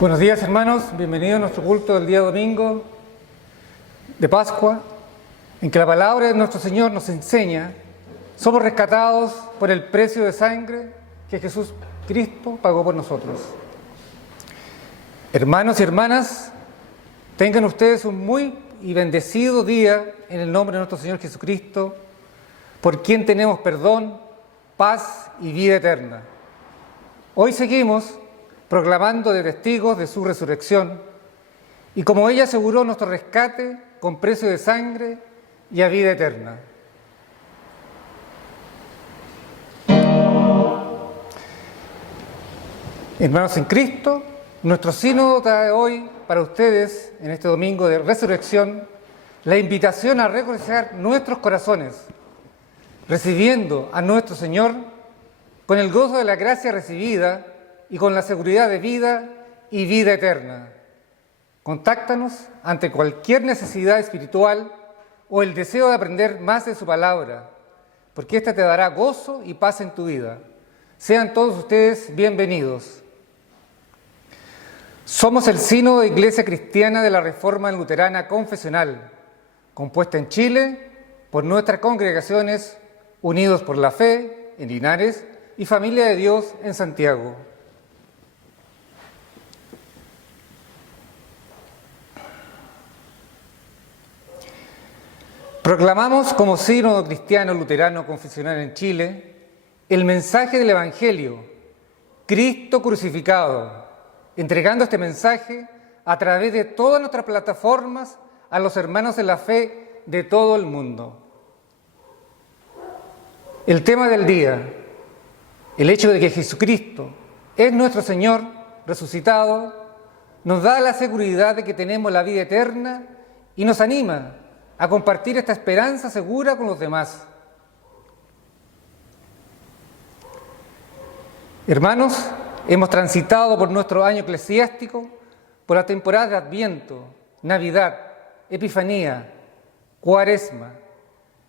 Buenos días, hermanos, bienvenidos a nuestro culto del día domingo de Pascua, en que la palabra de nuestro Señor nos enseña: somos rescatados por el precio de sangre que Jesús Cristo pagó por nosotros. Hermanos y hermanas, tengan ustedes un muy y bendecido día en el nombre de nuestro Señor Jesucristo, por quien tenemos perdón, paz y vida eterna. Hoy seguimos proclamando de testigos de su resurrección, y como ella aseguró nuestro rescate con precio de sangre y a vida eterna. Hermanos en Cristo, nuestro sínodo trae hoy para ustedes, en este domingo de resurrección, la invitación a regocijar nuestros corazones, recibiendo a nuestro Señor con el gozo de la gracia recibida y con la seguridad de vida y vida eterna. Contáctanos ante cualquier necesidad espiritual o el deseo de aprender más de su palabra, porque ésta te dará gozo y paz en tu vida. Sean todos ustedes bienvenidos. Somos el Sínodo de Iglesia Cristiana de la Reforma Luterana Confesional, compuesta en Chile por nuestras congregaciones Unidos por la Fe en Linares y Familia de Dios en Santiago. Proclamamos como Sínodo Cristiano Luterano Confesional en Chile el mensaje del Evangelio, Cristo crucificado, entregando este mensaje a través de todas nuestras plataformas a los hermanos de la fe de todo el mundo. El tema del día, el hecho de que Jesucristo es nuestro Señor resucitado, nos da la seguridad de que tenemos la vida eterna y nos anima a compartir esta esperanza segura con los demás. Hermanos, hemos transitado por nuestro año eclesiástico, por la temporada de Adviento, Navidad, Epifanía, Cuaresma,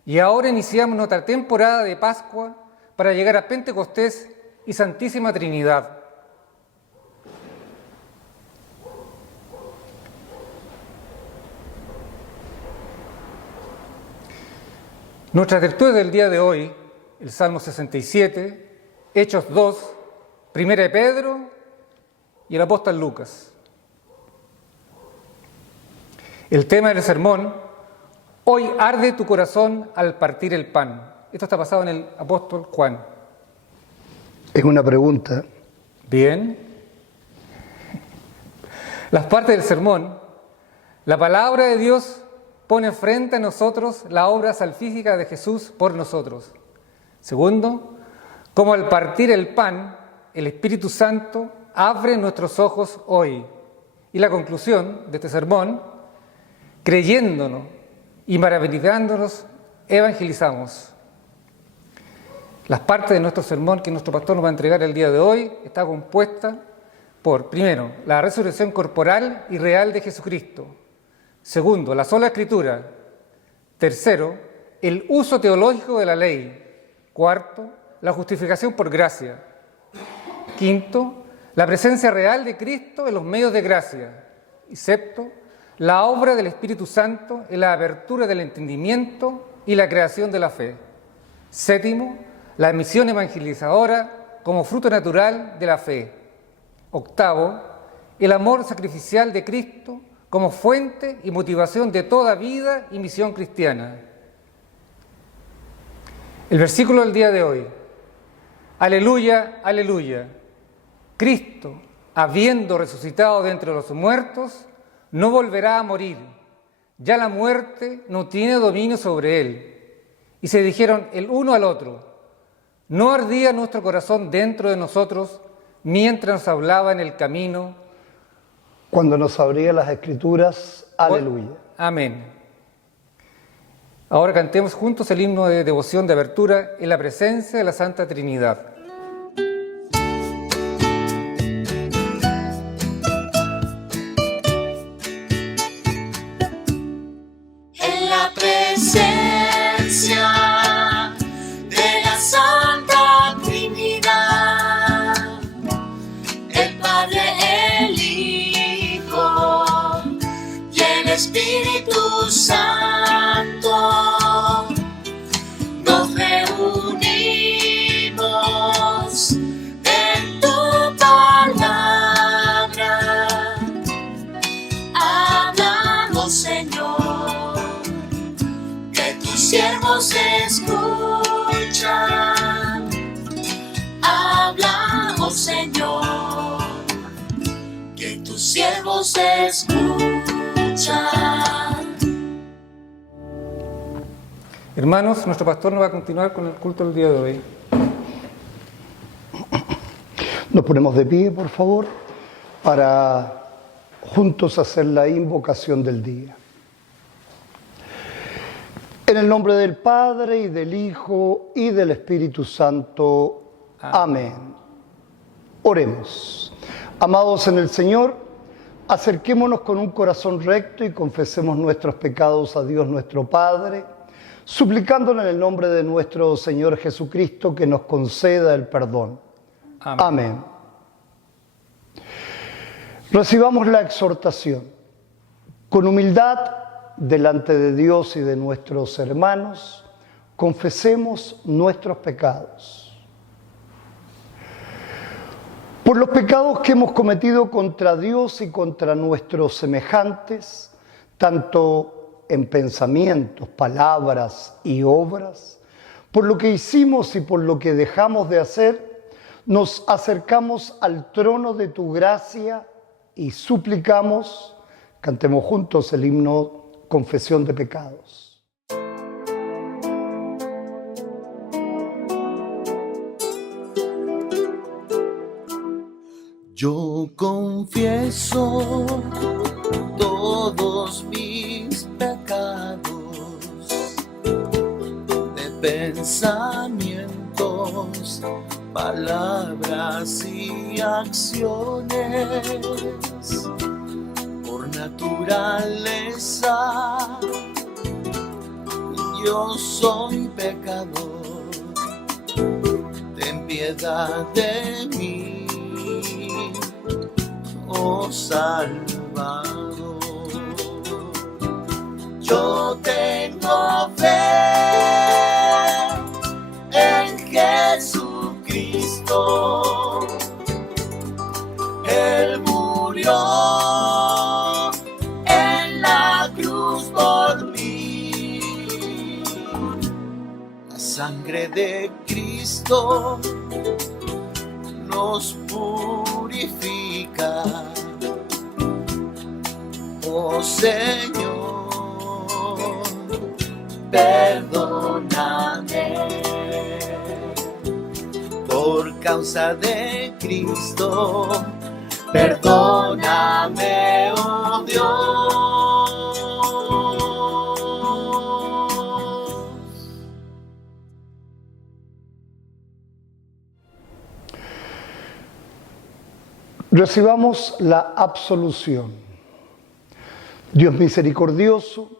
y ahora iniciamos nuestra temporada de Pascua para llegar a Pentecostés y Santísima Trinidad. Nuestras virtudes del día de hoy, el Salmo 67, Hechos 2, Primera de Pedro y el apóstol Lucas. El tema del sermón: hoy arde tu corazón al partir el pan. Esto está basado en el apóstol Juan. Es una pregunta. Bien. Las partes del sermón: la palabra de Dios pone frente a nosotros la obra salvífica de Jesús por nosotros. Segundo, como al partir el pan, el Espíritu Santo abre nuestros ojos hoy. Y la conclusión de este sermón: creyéndonos y maravillándonos, evangelizamos. Las partes de nuestro sermón que nuestro pastor nos va a entregar el día de hoy está compuesta por, primero, la resurrección corporal y real de Jesucristo. Segundo, la sola Escritura. Tercero, el uso teológico de la ley. Cuarto, la justificación por gracia. Quinto, la presencia real de Cristo en los medios de gracia. Y sexto, la obra del Espíritu Santo en la apertura del entendimiento y la creación de la fe. Séptimo, la misión evangelizadora como fruto natural de la fe. Octavo, el amor sacrificial de Cristo como fuente y motivación de toda vida y misión cristiana. El versículo del día de hoy: aleluya, aleluya. Cristo, habiendo resucitado de entre los muertos, no volverá a morir. Ya la muerte no tiene dominio sobre él. Y se dijeron el uno al otro: ¿no ardía nuestro corazón dentro de nosotros mientras nos hablaba en el camino? Cuando nos abría las Escrituras, aleluya. Amén. Ahora cantemos juntos el himno de devoción de apertura en la presencia de la Santa Trinidad. En la presencia de la Santa Trinidad, el Padre, el Hijo nos escucha. Hermanos, nuestro pastor nos va a continuar con el culto del día de hoy. Nos ponemos de pie, por favor, para juntos hacer la invocación del día. En el nombre del Padre, y del Hijo, y del Espíritu Santo. Amén. Oremos. Amados en el Señor, acerquémonos con un corazón recto y confesemos nuestros pecados a Dios nuestro Padre, suplicándole en el nombre de nuestro Señor Jesucristo que nos conceda el perdón. Amén. Amén. Recibamos la exhortación. Con humildad, delante de Dios y de nuestros hermanos, confesemos nuestros pecados. Por los pecados que hemos cometido contra Dios y contra nuestros semejantes, tanto en pensamientos, palabras y obras, por lo que hicimos y por lo que dejamos de hacer, nos acercamos al trono de tu gracia y suplicamos, cantemos juntos el himno Confesión de Pecados. Yo confieso todos mis pecados de pensamientos, palabras y acciones. Por naturaleza yo soy pecador. Ten piedad de mí, oh Salvador. Yo tengo fe en Jesucristo. Él murió en la cruz por mí. La sangre de Cristo nos purifica. Oh Señor, perdóname. Por causa de Cristo, perdóname, oh Dios. Recibamos la absolución. Dios misericordioso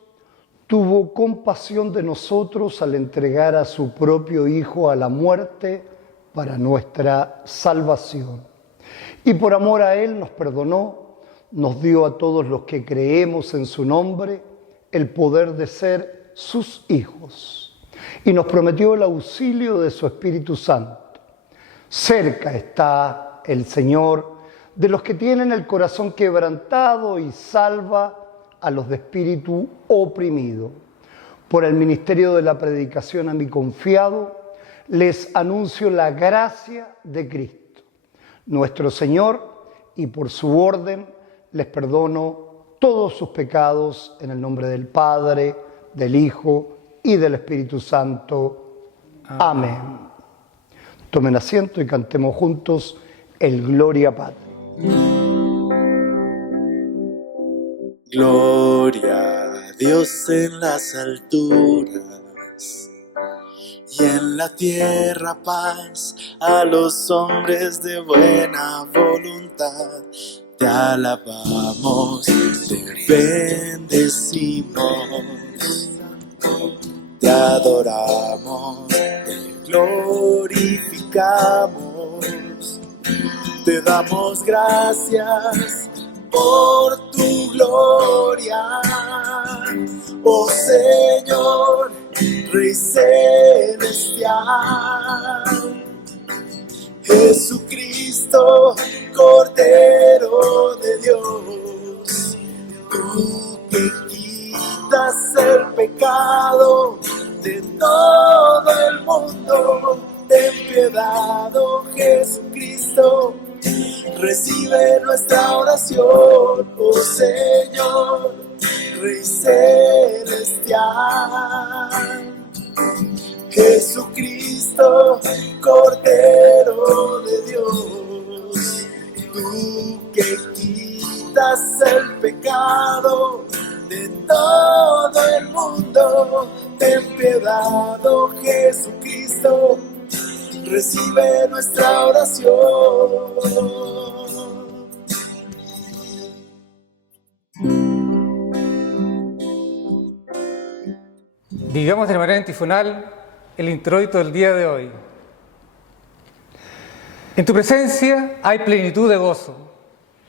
tuvo compasión de nosotros al entregar a su propio Hijo a la muerte para nuestra salvación. Y por amor a Él nos perdonó, nos dio a todos los que creemos en su nombre el poder de ser sus hijos. Y nos prometió el auxilio de su Espíritu Santo. Cerca está el Señor de los que tienen el corazón quebrantado y salva a los de espíritu oprimido. Por el ministerio de la predicación a mí confiado, les anuncio la gracia de Cristo, nuestro Señor, y por su orden les perdono todos sus pecados en el nombre del Padre, del Hijo y del Espíritu Santo. Amén. Tomen asiento y cantemos juntos el Gloria Patri. Gloria a Dios en las alturas y en la tierra paz a los hombres de buena voluntad. Te alabamos, te bendecimos, te adoramos, te glorificamos, te damos gracias por tu gloria, oh Señor, Rey celestial. Jesucristo, Cordero de Dios, tú que quitas el pecado de todo el mundo, ten piedad, oh Jesucristo, recibe nuestra oración, oh Señor, Rey celestial. Jesucristo, Cordero de Dios, tú que quitas el pecado de todo el mundo, ten piedad, oh Jesucristo, recibe nuestra oración. Digamos de manera antifonal el introito del día de hoy. En tu presencia hay plenitud de gozo.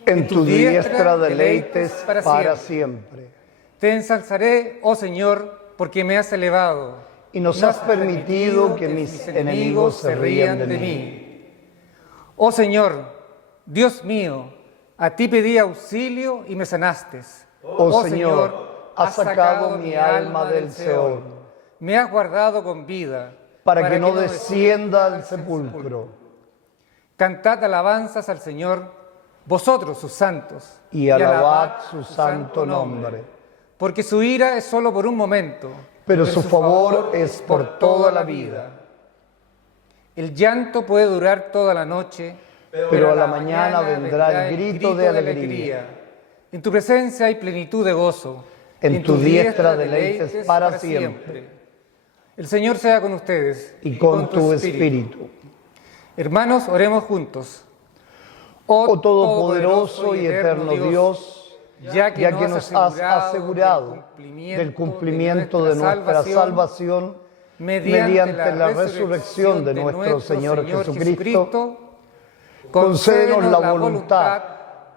En tu diestra deleites para siempre. Te ensalzaré, oh Señor, porque me has elevado. Y nos has permitido que mis enemigos se rían de mí. Oh Señor, Dios mío, a ti pedí auxilio y me sanaste. Oh Señor, has sacado mi alma del Seol, me has guardado con vida, para que no descienda al sepulcro. Cantad alabanzas al Señor, vosotros sus santos, Y alabad su santo nombre. Porque su ira es solo por un momento, Pero su favor es por toda la vida. El llanto puede durar toda la noche, Pero a la mañana vendrá el grito de alegría. En tu presencia hay plenitud de gozo. En tu diestra deleites para siempre. El Señor sea con ustedes. Y con tu espíritu. Hermanos, oremos juntos. Oh Todopoderoso y eterno Dios, ya que nos has asegurado del cumplimiento de nuestra salvación mediante la resurrección de nuestro Señor Jesucristo, concédenos la voluntad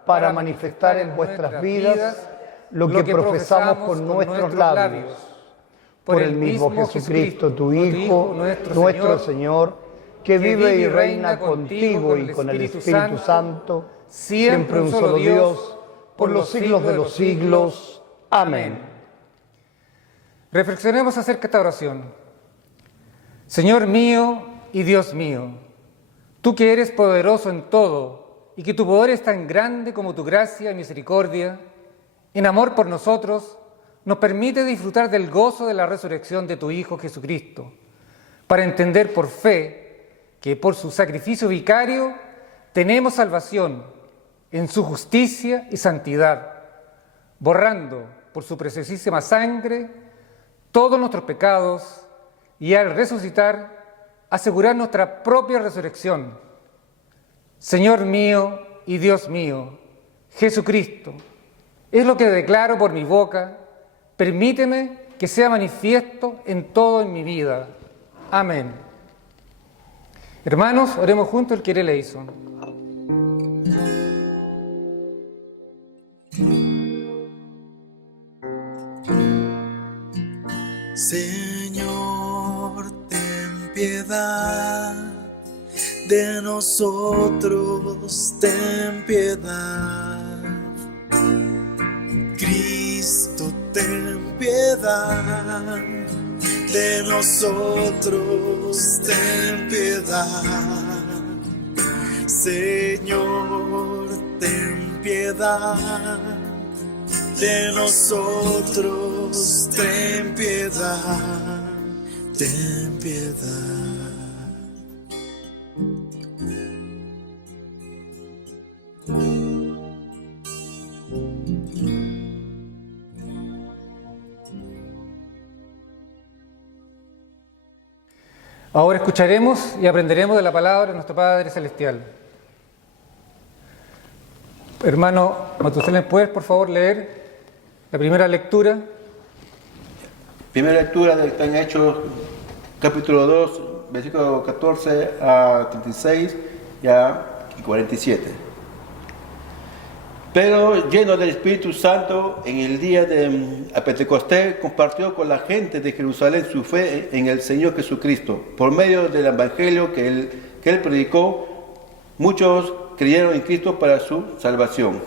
para manifestar en vuestras vidas lo que profesamos con nuestros labios. Por el mismo Jesucristo, tu Hijo, nuestro Señor, que vive y reina contigo y con el Espíritu Santo, siempre un solo Dios, por los siglos de los siglos. Amén. Reflexionemos acerca de esta oración. Señor mío y Dios mío, tú que eres poderoso en todo y que tu poder es tan grande como tu gracia y misericordia, en amor por nosotros, nos permite disfrutar del gozo de la resurrección de tu Hijo Jesucristo, para entender por fe que por su sacrificio vicario tenemos salvación en su justicia y santidad, borrando por su preciosísima sangre todos nuestros pecados y al resucitar asegurar nuestra propia resurrección. Señor mío y Dios mío, Jesucristo, es lo que declaro por mi boca. Permíteme que sea manifiesto en todo en mi vida. Amén. Hermanos, oremos juntos el Kyrie eleison. Señor, ten piedad de nosotros, ten piedad. Cristo, ten piedad de nosotros, ten piedad. Señor, ten piedad de nosotros, ten piedad, ten piedad. Ahora escucharemos y aprenderemos de la palabra de nuestro Padre Celestial. Hermano Matusalén, ¿puedes por favor leer la primera lectura? Primera lectura está en Hechos, capítulo 2, versículo 14 a 36 y 47. Pero lleno del Espíritu Santo, en el día de Pentecostés, compartió con la gente de Jerusalén su fe en el Señor Jesucristo. Por medio del Evangelio que él predicó, muchos creyeron en Cristo para su salvación.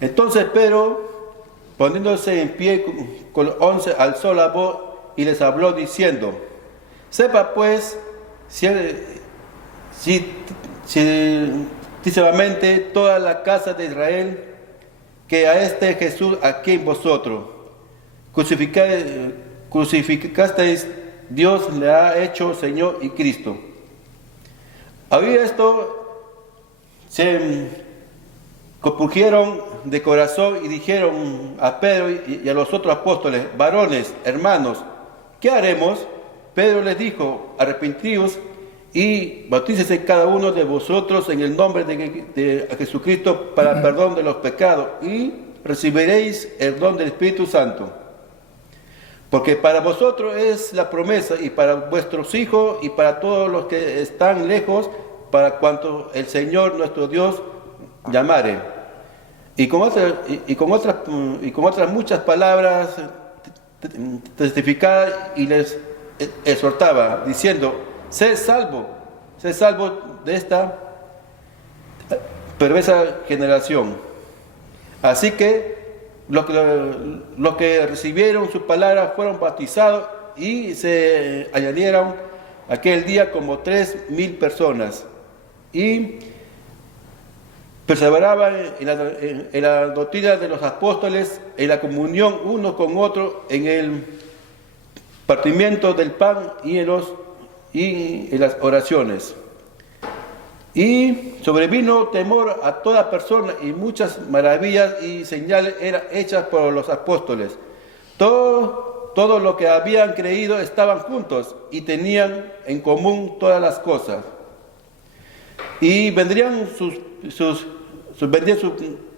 Entonces Pedro, poniéndose en pie con los 11, alzó la voz y les habló diciendo: sepa pues si multísimamente toda la casa de Israel, que a este Jesús a quien vosotros crucificasteis, Dios le ha hecho Señor y Cristo. Al oír esto, se compungieron de corazón y dijeron a Pedro y a los otros apóstoles: varones, hermanos, ¿qué haremos? Pedro les dijo: arrepentíos y bautícese cada uno de vosotros en el nombre de Jesucristo para el perdón de los pecados, y recibiréis el don del Espíritu Santo. Porque para vosotros es la promesa, y para vuestros hijos, y para todos los que están lejos, para cuanto el Señor nuestro Dios llamare. Y con otras muchas palabras testificaba y les exhortaba, diciendo: sed salvo de esta perversa generación. Así que los que recibieron su palabra fueron bautizados, y se añadieron aquel día como 3,000 personas, y perseveraban en la doctrina de los apóstoles, en la comunión uno con otro, en el partimiento del pan y en las oraciones. Y sobrevino temor a toda persona, y muchas maravillas y señales eran hechas por los apóstoles. Todo lo que habían creído estaban juntos y tenían en común todas las cosas. Y vendrían vendían sus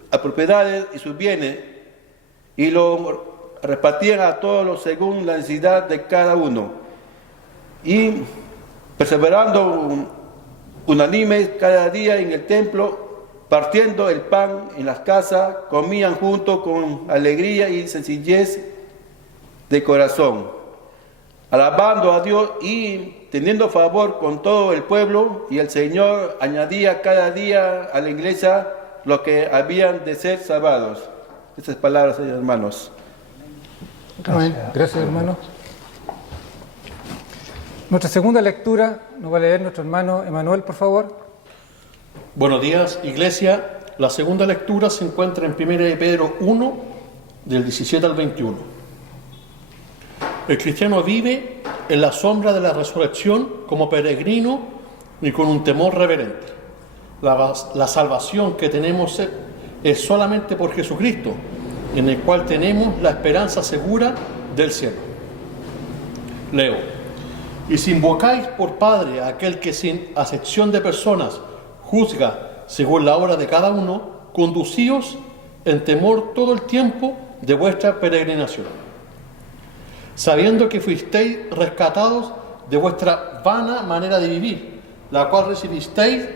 propiedades y sus bienes, y lo repartían a todos según la necesidad de cada uno. Y perseverando unánimes cada día en el templo, partiendo el pan en las casas, comían juntos con alegría y sencillez de corazón, alabando a Dios y teniendo favor con todo el pueblo. Y el Señor añadía cada día a la iglesia los que habían de ser salvados. Estas palabras, hermanos. Amén. Gracias, hermano. Nuestra segunda lectura nos va a leer nuestro hermano Emanuel, por favor. Buenos días, iglesia. La segunda lectura se encuentra en 1 de Pedro 1, del 17 al 21. El cristiano vive en la sombra de la resurrección como peregrino y con un temor reverente. La salvación que tenemos es solamente por Jesucristo, en el cual tenemos la esperanza segura del cielo. Leo: y si invocáis por Padre a aquel que sin acepción de personas juzga según la obra de cada uno, conducíos en temor todo el tiempo de vuestra peregrinación, sabiendo que fuisteis rescatados de vuestra vana manera de vivir, la cual recibisteis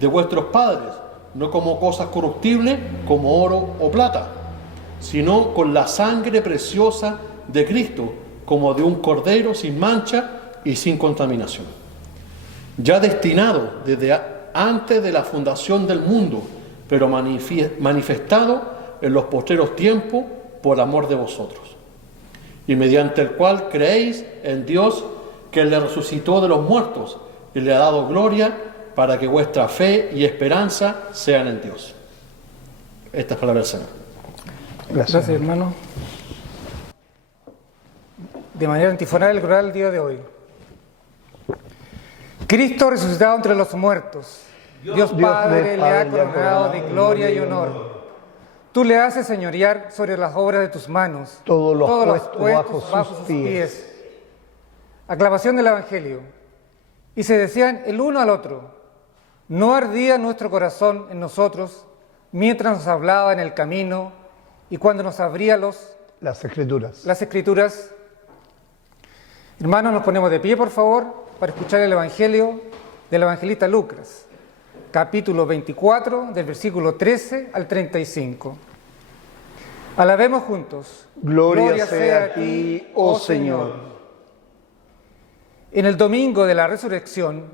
de vuestros padres, no como cosas corruptibles, como oro o plata, sino con la sangre preciosa de Cristo, como de un cordero sin mancha y sin contaminación, ya destinado desde antes de la fundación del mundo, pero manifestado en los postreros tiempos por amor de vosotros, y mediante el cual creéis en Dios, que le resucitó de los muertos y le ha dado gloria, para que vuestra fe y esperanza sean en Dios. Estas palabras del Señor. Gracias, hermano. De manera antifonal el coral del día de hoy. Cristo resucitado entre los muertos, Dios Padre le ha coronado de gloria y honor. Tú le haces señorear sobre las obras de tus manos, todos los puestos bajo sus pies. Aclamación del Evangelio. Y se decían el uno al otro: ¿no ardía nuestro corazón en nosotros mientras nos hablaba en el camino y cuando nos abría las Escrituras? Hermanos, nos ponemos de pie, por favor, para escuchar el Evangelio del evangelista Lucas, capítulo 24, del versículo 13 al 35. Alabemos juntos. Gloria sea a ti, oh Señor. En el domingo de la resurrección,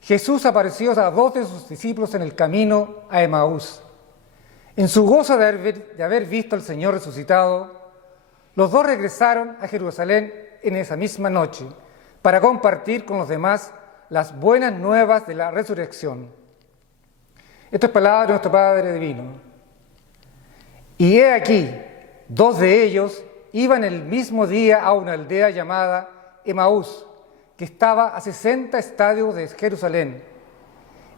Jesús apareció a 2 de sus discípulos en el camino a Emaús. En su gozo de haber visto al Señor resucitado, los 2 regresaron a Jerusalén en esa misma noche para compartir con los demás las buenas nuevas de la resurrección. Esto es palabra de nuestro Padre Divino. Y he aquí, 2 de ellos iban el mismo día a una aldea llamada Emaús, que estaba a 60 estadios de Jerusalén,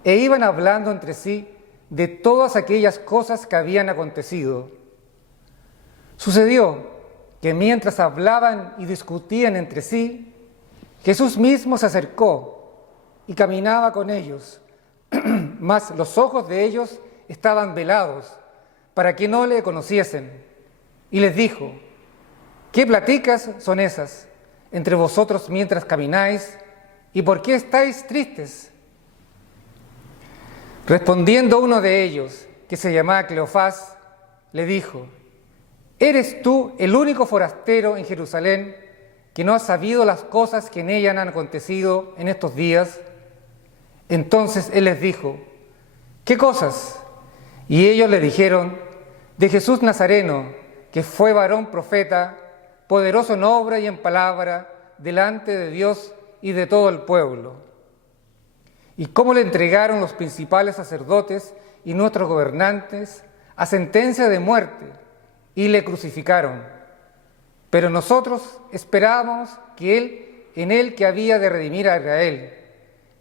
e iban hablando entre sí de todas aquellas cosas que habían acontecido. Sucedió que mientras hablaban y discutían entre sí, Jesús mismo se acercó y caminaba con ellos, mas los ojos de ellos estaban velados para que no le conociesen, y les dijo: ¿qué pláticas son esas entre vosotros mientras camináis, y por qué estáis tristes? Respondiendo uno de ellos, que se llamaba Cleofás, le dijo: ¿eres tú el único forastero en Jerusalén que no ha sabido las cosas que en ella han acontecido en estos días? Entonces él les dijo: ¿qué cosas? Y ellos le dijeron: de Jesús Nazareno, que fue varón profeta, poderoso en obra y en palabra, delante de Dios y de todo el pueblo. Y cómo le entregaron los principales sacerdotes y nuestros gobernantes a sentencia de muerte, y le crucificaron. Pero nosotros esperábamos en él que había de redimir a Israel.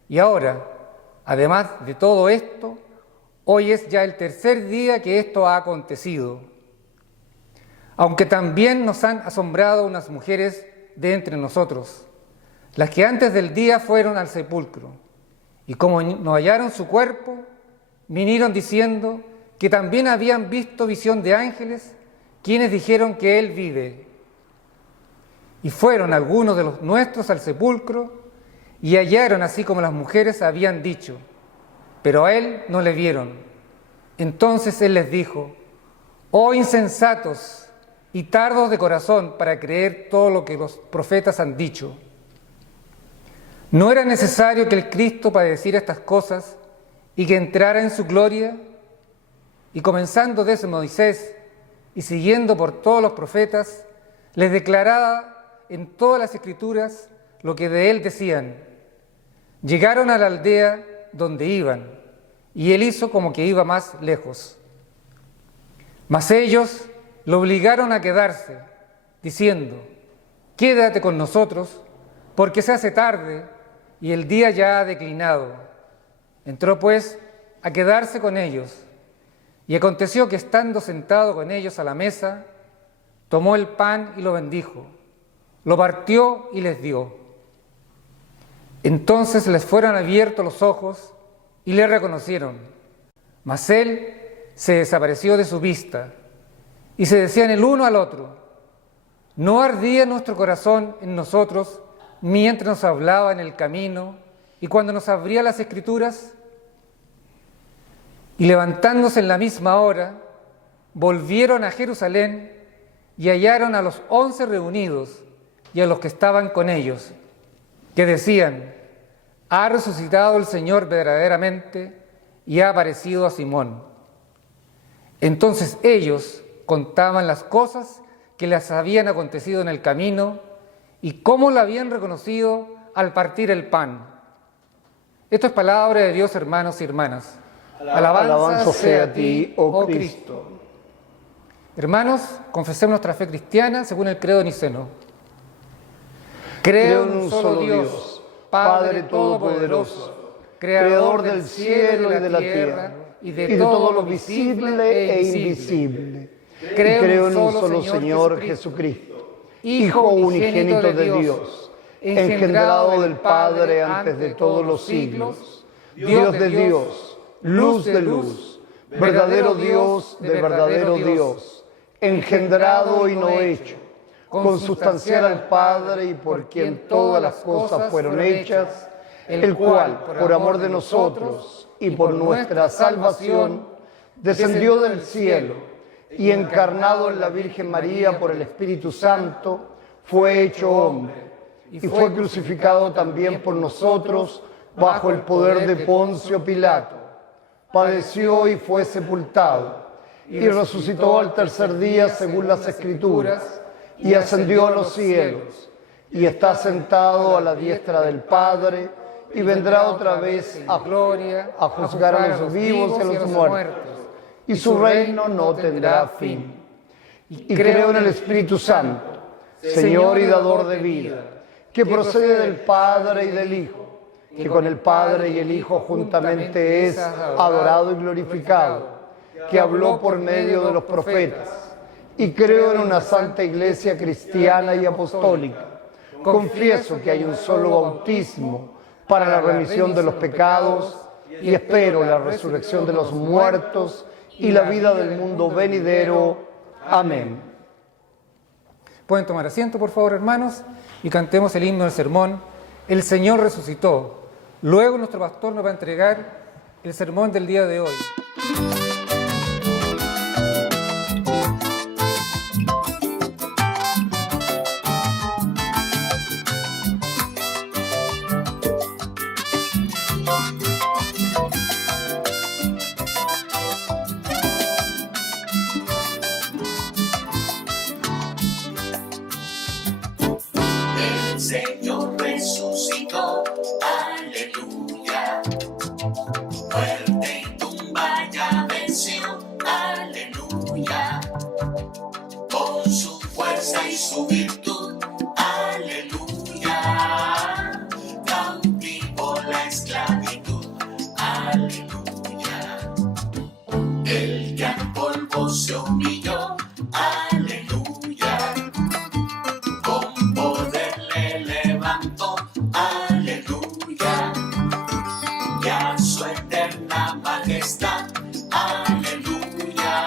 Y ahora, además de todo esto, hoy es ya el 3er día que esto ha acontecido. Aunque también nos han asombrado unas mujeres de entre nosotros, las que antes del día fueron al sepulcro, y como no hallaron su cuerpo, vinieron diciendo que también habían visto visión de ángeles, quienes dijeron que él vive. Y fueron algunos de los nuestros al sepulcro, y hallaron así como las mujeres habían dicho, pero a él no le vieron. Entonces él les dijo: oh insensatos y tardos de corazón para creer todo lo que los profetas han dicho. ¿No era necesario que el Cristo padeciera estas cosas y que entrara en su gloria? Y comenzando desde Moisés y siguiendo por todos los profetas, les declaraba en todas las Escrituras lo que de él decían. Llegaron a la aldea donde iban, y él hizo como que iba más lejos. Mas ellos lo obligaron a quedarse, diciendo: quédate con nosotros, porque se hace tarde y el día ya ha declinado. Entró pues a quedarse con ellos, y aconteció que estando sentado con ellos a la mesa, tomó el pan y lo bendijo, lo partió y les dio. Entonces les fueron abiertos los ojos y le reconocieron, mas él se desapareció de su vista, y se decían el uno al otro: ¿no ardía nuestro corazón en nosotros mientras nos hablaba en el camino y cuando nos abría las Escrituras? Y levantándose en la misma hora, volvieron a Jerusalén y hallaron a los 11 reunidos y a los que estaban con ellos, que decían: ha resucitado el Señor verdaderamente y ha aparecido a Simón. Entonces ellos contaban las cosas que les habían acontecido en el camino y cómo la habían reconocido al partir el pan. Esto es palabra de Dios, hermanos y hermanas. Alabanza sea a ti, oh Cristo. Hermanos, confesemos nuestra fe cristiana según el credo niceno. Creo en un solo Dios, Padre Todopoderoso, Creador del cielo y de la tierra, y de todo lo visible e invisible. Creo en un solo Señor Jesucristo, Hijo unigénito de Dios, engendrado del Padre antes de todos los siglos, Dios de Dios, luz de luz, verdadero Dios de verdadero Dios, engendrado y no hecho, consustancial al Padre y por quien todas las cosas fueron hechas, el cual, por amor de nosotros y por nuestra salvación, descendió del cielo y encarnado en la Virgen María por el Espíritu Santo, fue hecho hombre y fue crucificado también por nosotros bajo el poder de Poncio Pilato. Padeció y fue sepultado y resucitó al 3er día según las Escrituras y ascendió a los cielos y está sentado a la diestra del Padre y vendrá otra vez en gloria a juzgar a los vivos y a los muertos, y su reino no tendrá fin. Y creo en el Espíritu Santo, Señor y dador de vida, que procede del Padre y del Hijo, que con el Padre y el Hijo juntamente es adorado y glorificado, que habló por medio de los profetas. Y creo en una santa Iglesia cristiana y apostólica. Confieso que hay un solo bautismo para la remisión de los pecados y espero la resurrección de los muertos y la vida del mundo venidero. Amén. Pueden tomar asiento, por favor, hermanos, y cantemos el himno del sermón. El Señor resucitó. Luego nuestro pastor nos va a entregar el sermón del día de hoy. El Señor resucitó, aleluya. Muerte y tumba ya venció, aleluya. Con su fuerza y su virtud, aleluya. Cautivó la esclavitud, aleluya. El que al polvo se humilló, aleluya. Con poder le levantó, aleluya. Y a su eterna majestad, aleluya.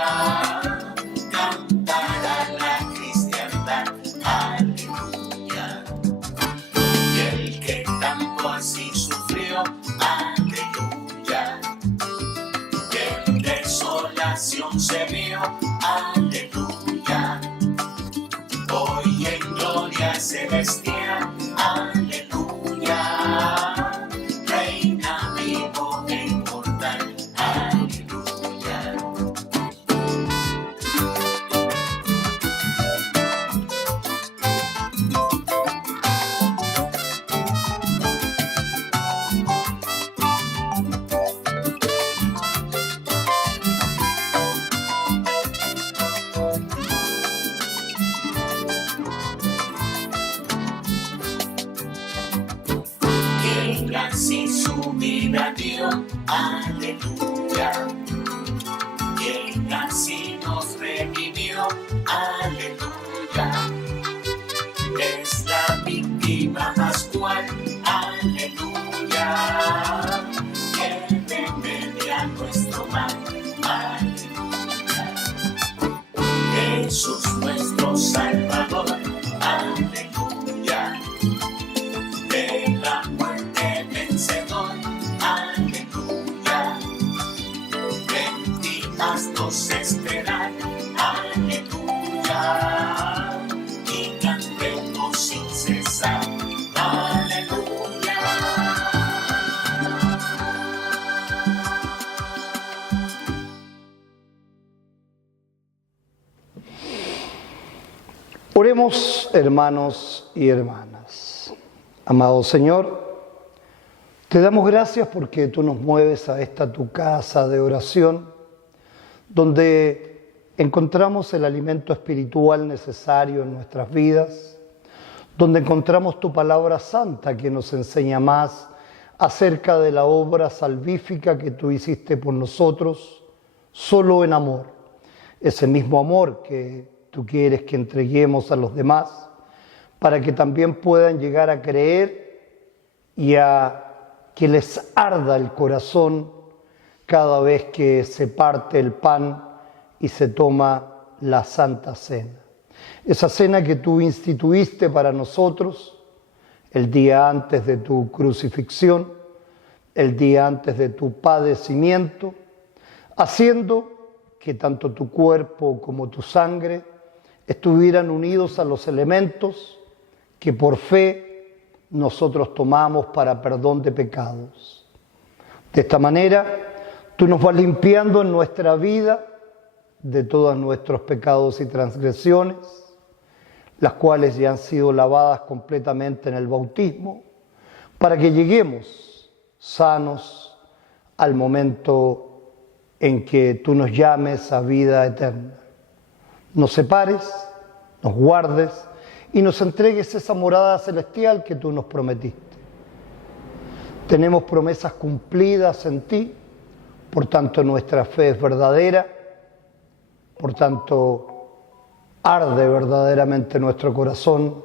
Cantará la cristiandad, aleluya. Y el que tanto así sufrió, aleluya. Y en desolación se vio, aleluya. Hoy en gloria celestial, aleluya. Reina vivo e inmortal, aleluya. Quien así su vida dio, aleluya. Quien así nos revivió, aleluya. Es la víctima pascual, aleluya. Que remedia nuestro mal, aleluya. Jesús nuestro Salvador, aleluya. De la muerte vencedor, aleluya. En ti haznos esperar, aleluya. Y cantemos sin cesar, aleluya. Oremos, hermanos y hermanas. Amado Señor, te damos gracias porque tú nos mueves a esta tu casa de oración, donde encontramos el alimento espiritual necesario en nuestras vidas, donde encontramos tu palabra santa que nos enseña más acerca de la obra salvífica que tú hiciste por nosotros, solo en amor. Ese mismo amor que tú quieres que entreguemos a los demás, para que también puedan llegar a creer y a que les arda el corazón cada vez que se parte el pan y se toma la Santa Cena. Esa cena que tú instituiste para nosotros el día antes de tu crucifixión, el día antes de tu padecimiento, haciendo que tanto tu cuerpo como tu sangre estuvieran unidos a los elementos que por fe nosotros tomamos para perdón de pecados. De esta manera, tú nos vas limpiando en nuestra vida de todos nuestros pecados y transgresiones, las cuales ya han sido lavadas completamente en el bautismo, para que lleguemos sanos, al momento en que tú nos llames a vida eterna. Nos separes, nos guardes y nos entregues esa morada celestial que tú nos prometiste. Tenemos promesas cumplidas en ti, por tanto nuestra fe es verdadera, por tanto arde verdaderamente nuestro corazón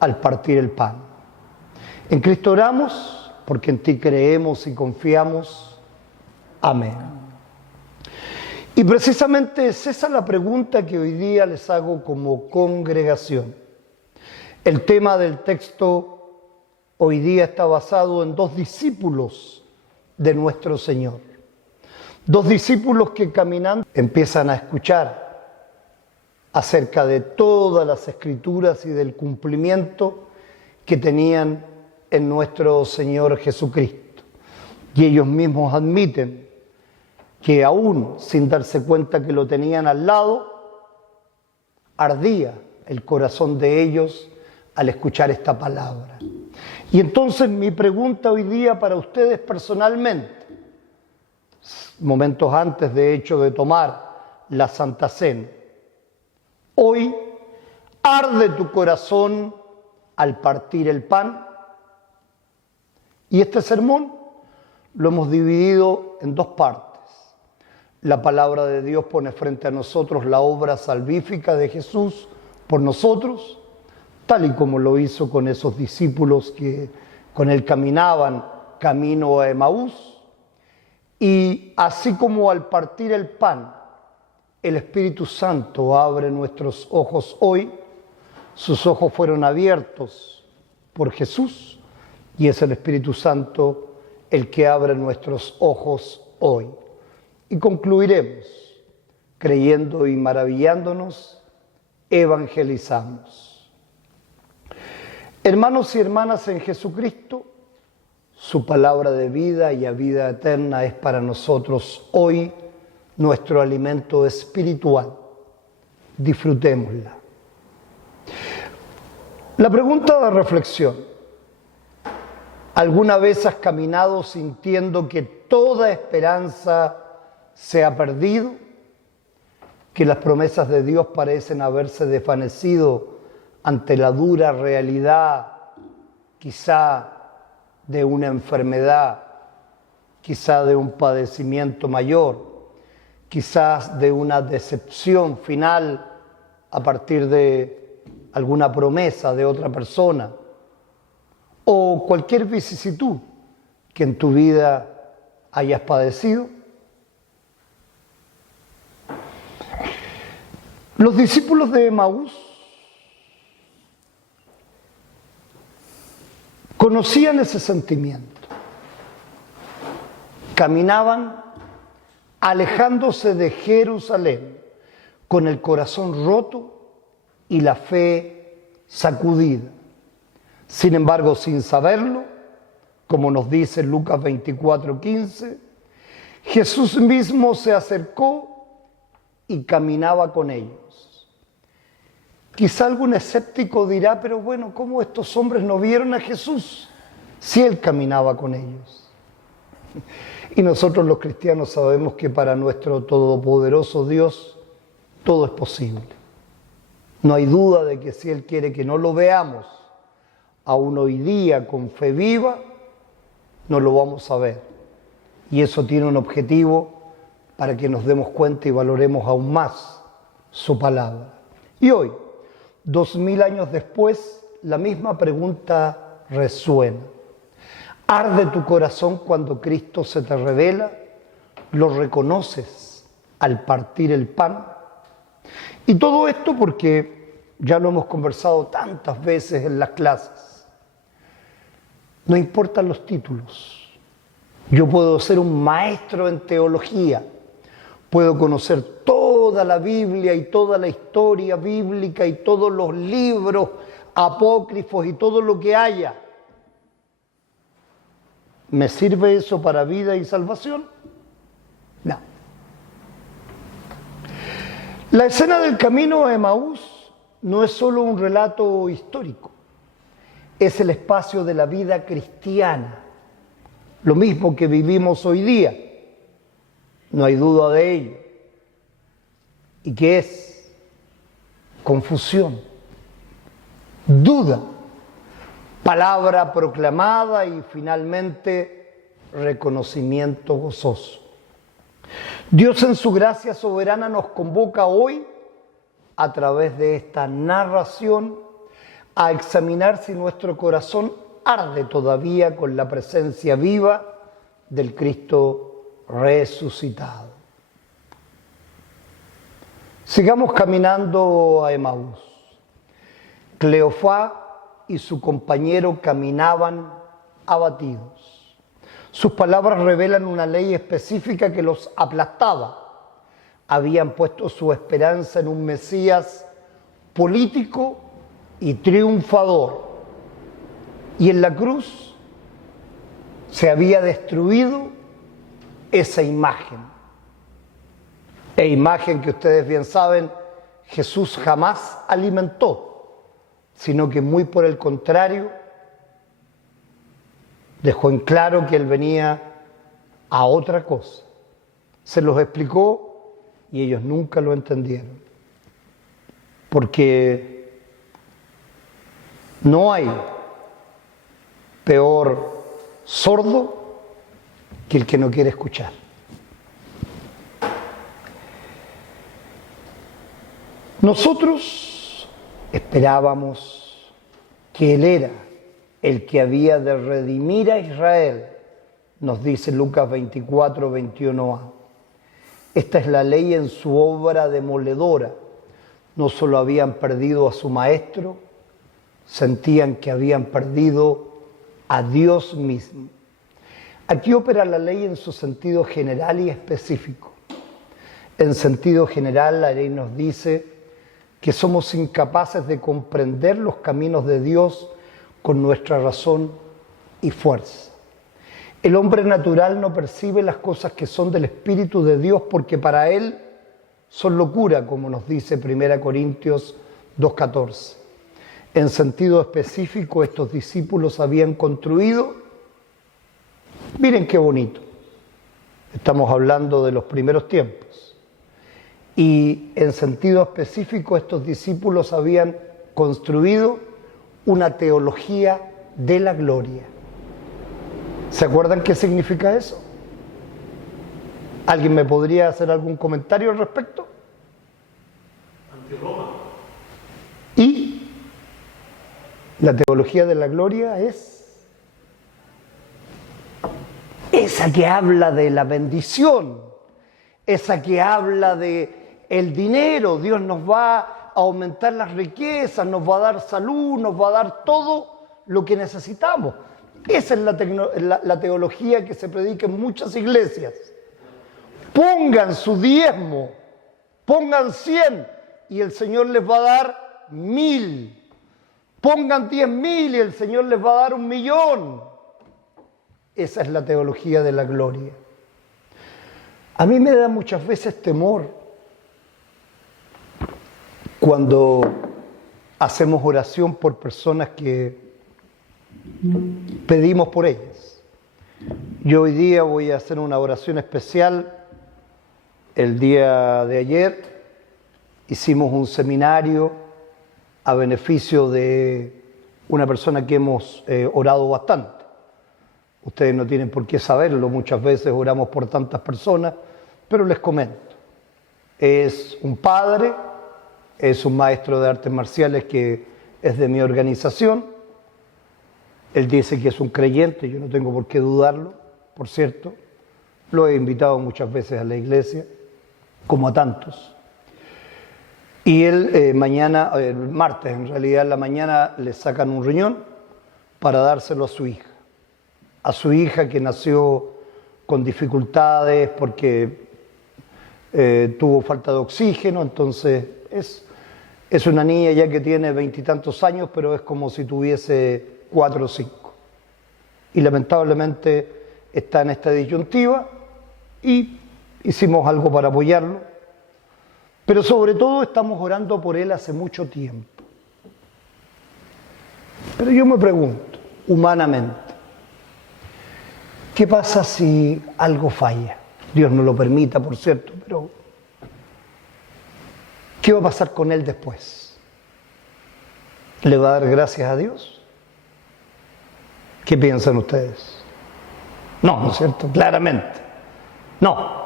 al partir el pan. En Cristo oramos, porque en ti creemos y confiamos. Amén. Y precisamente es esa la pregunta que hoy día les hago como congregación. El tema del texto hoy día está basado en 2 discípulos de nuestro Señor. 2 discípulos que caminando empiezan a escuchar acerca de todas las escrituras y del cumplimiento que tenían en nuestro Señor Jesucristo. Y ellos mismos admiten que aún sin darse cuenta que lo tenían al lado, ardía el corazón de ellos al escuchar esta palabra. Y entonces mi pregunta hoy día para ustedes personalmente, momentos antes de hecho de tomar la Santa Cena, hoy arde tu corazón al partir el pan. Y este sermón lo hemos dividido en 2 partes. La palabra de Dios pone frente a nosotros la obra salvífica de Jesús por nosotros, tal y como lo hizo con esos discípulos que con él caminaban camino a Emaús. Y así como al partir el pan, el Espíritu Santo abre nuestros ojos hoy, sus ojos fueron abiertos por Jesús y es el Espíritu Santo el que abre nuestros ojos hoy. Y concluiremos creyendo y maravillándonos, evangelizamos. Hermanos y hermanas en Jesucristo, su palabra de vida y a vida eterna es para nosotros hoy nuestro alimento espiritual. Disfrutémosla. La pregunta de reflexión: ¿alguna vez has caminado sintiendo que toda esperanza se ha perdido? ¿Que las promesas de Dios parecen haberse desvanecido ante la dura realidad, quizá de una enfermedad, quizá de un padecimiento mayor, quizás de una decepción final a partir de alguna promesa de otra persona, o cualquier vicisitud que en tu vida hayas padecido? Los discípulos de Emaús conocían ese sentimiento. Caminaban alejándose de Jerusalén con el corazón roto y la fe sacudida. Sin embargo, sin saberlo, como nos dice Lucas 24:15, Jesús mismo se acercó y caminaba con ellos. Quizá algún escéptico dirá, pero bueno, ¿cómo estos hombres no vieron a Jesús si Él caminaba con ellos? Y nosotros los cristianos sabemos que para nuestro todopoderoso Dios todo es posible. No hay duda de que si Él quiere que no lo veamos, aún hoy día con fe viva, no lo vamos a ver. Y eso tiene un objetivo para que nos demos cuenta y valoremos aún más su palabra. Y hoy, 2000 años después, la misma pregunta resuena. ¿Arde tu corazón cuando Cristo se te revela? ¿Lo reconoces al partir el pan? Y todo esto porque ya lo hemos conversado tantas veces en las clases. No importan los títulos. Yo puedo ser un maestro en teología, puedo conocer toda la Biblia y toda la historia bíblica y todos los libros apócrifos y todo lo que haya. ¿Me sirve eso para vida y salvación? No. La escena del camino a Emaús no es solo un relato histórico, es el espacio de la vida cristiana, lo mismo que vivimos hoy día, no hay duda de ello. ¿Y qué es? Confusión, duda, palabra proclamada y finalmente reconocimiento gozoso. Dios en su gracia soberana nos convoca hoy a través de esta narración a examinar si nuestro corazón arde todavía con la presencia viva del Cristo resucitado. Sigamos caminando a Emaús. Cleofás y su compañero caminaban abatidos. Sus palabras revelan una ley específica que los aplastaba. Habían puesto su esperanza en un Mesías político y triunfador. Y en la cruz se había destruido esa imagen. E imagen que ustedes bien saben, Jesús jamás alimentó, sino que muy por el contrario, dejó en claro que Él venía a otra cosa. Se los explicó y ellos nunca lo entendieron. Porque no hay peor sordo que el que no quiere escuchar. Nosotros esperábamos que Él era el que había de redimir a Israel, nos dice Lucas 24, 21a. Esta es la ley en su obra demoledora. No solo habían perdido a su maestro, sentían que habían perdido a Dios mismo. Aquí opera la ley en su sentido general y específico. En sentido general, la ley nos dice que somos incapaces de comprender los caminos de Dios con nuestra razón y fuerza. El hombre natural no percibe las cosas que son del Espíritu de Dios porque para él son locura, como nos dice 1 Corintios 2:14. En sentido específico, estos discípulos habían construido, miren qué bonito, estamos hablando de los primeros tiempos, y en sentido específico estos discípulos habían construido una teología de la gloria. ¿Se acuerdan qué significa eso? ¿Alguien me podría hacer algún comentario al respecto? Anti-Roma. Y la teología de la gloria es esa que habla de la bendición, esa que habla de el dinero. Dios nos va a aumentar las riquezas, nos va a dar salud, nos va a dar todo lo que necesitamos. Esa es la teología que se predica en muchas iglesias. Pongan su diezmo, pongan 100 y el Señor les va a dar 1000. Pongan 10.000 y el Señor les va a dar 1.000.000. Esa es la teología de la gloria. A mí me da muchas veces temor cuando hacemos oración por personas que pedimos por ellas. Yo hoy día voy a hacer una oración especial. El día de ayer hicimos un seminario a beneficio de una persona que hemos orado bastante. Ustedes no tienen por qué saberlo, muchas veces oramos por tantas personas, pero les comento. Es un padre, es un maestro de artes marciales que es de mi organización. Él dice que es un creyente, yo no tengo por qué dudarlo, por cierto. Lo he invitado muchas veces a la iglesia, como a tantos. Y él mañana, el martes en realidad, en la mañana le sacan un riñón para dárselo a su hija. A su hija que nació con dificultades porque tuvo falta de oxígeno, entonces es una niña ya que tiene 20 y tantos años, pero es como si tuviese 4 o 5. Y lamentablemente está en esta disyuntiva y hicimos algo para apoyarlo. Pero sobre todo estamos orando por él hace mucho tiempo. Pero yo me pregunto, humanamente, ¿Qué pasa si algo falla? Dios no lo permita, por cierto, pero ¿qué va a pasar con él después? ¿Le va a dar gracias a Dios? ¿Qué piensan ustedes? No, ¿no es cierto? Claramente. No.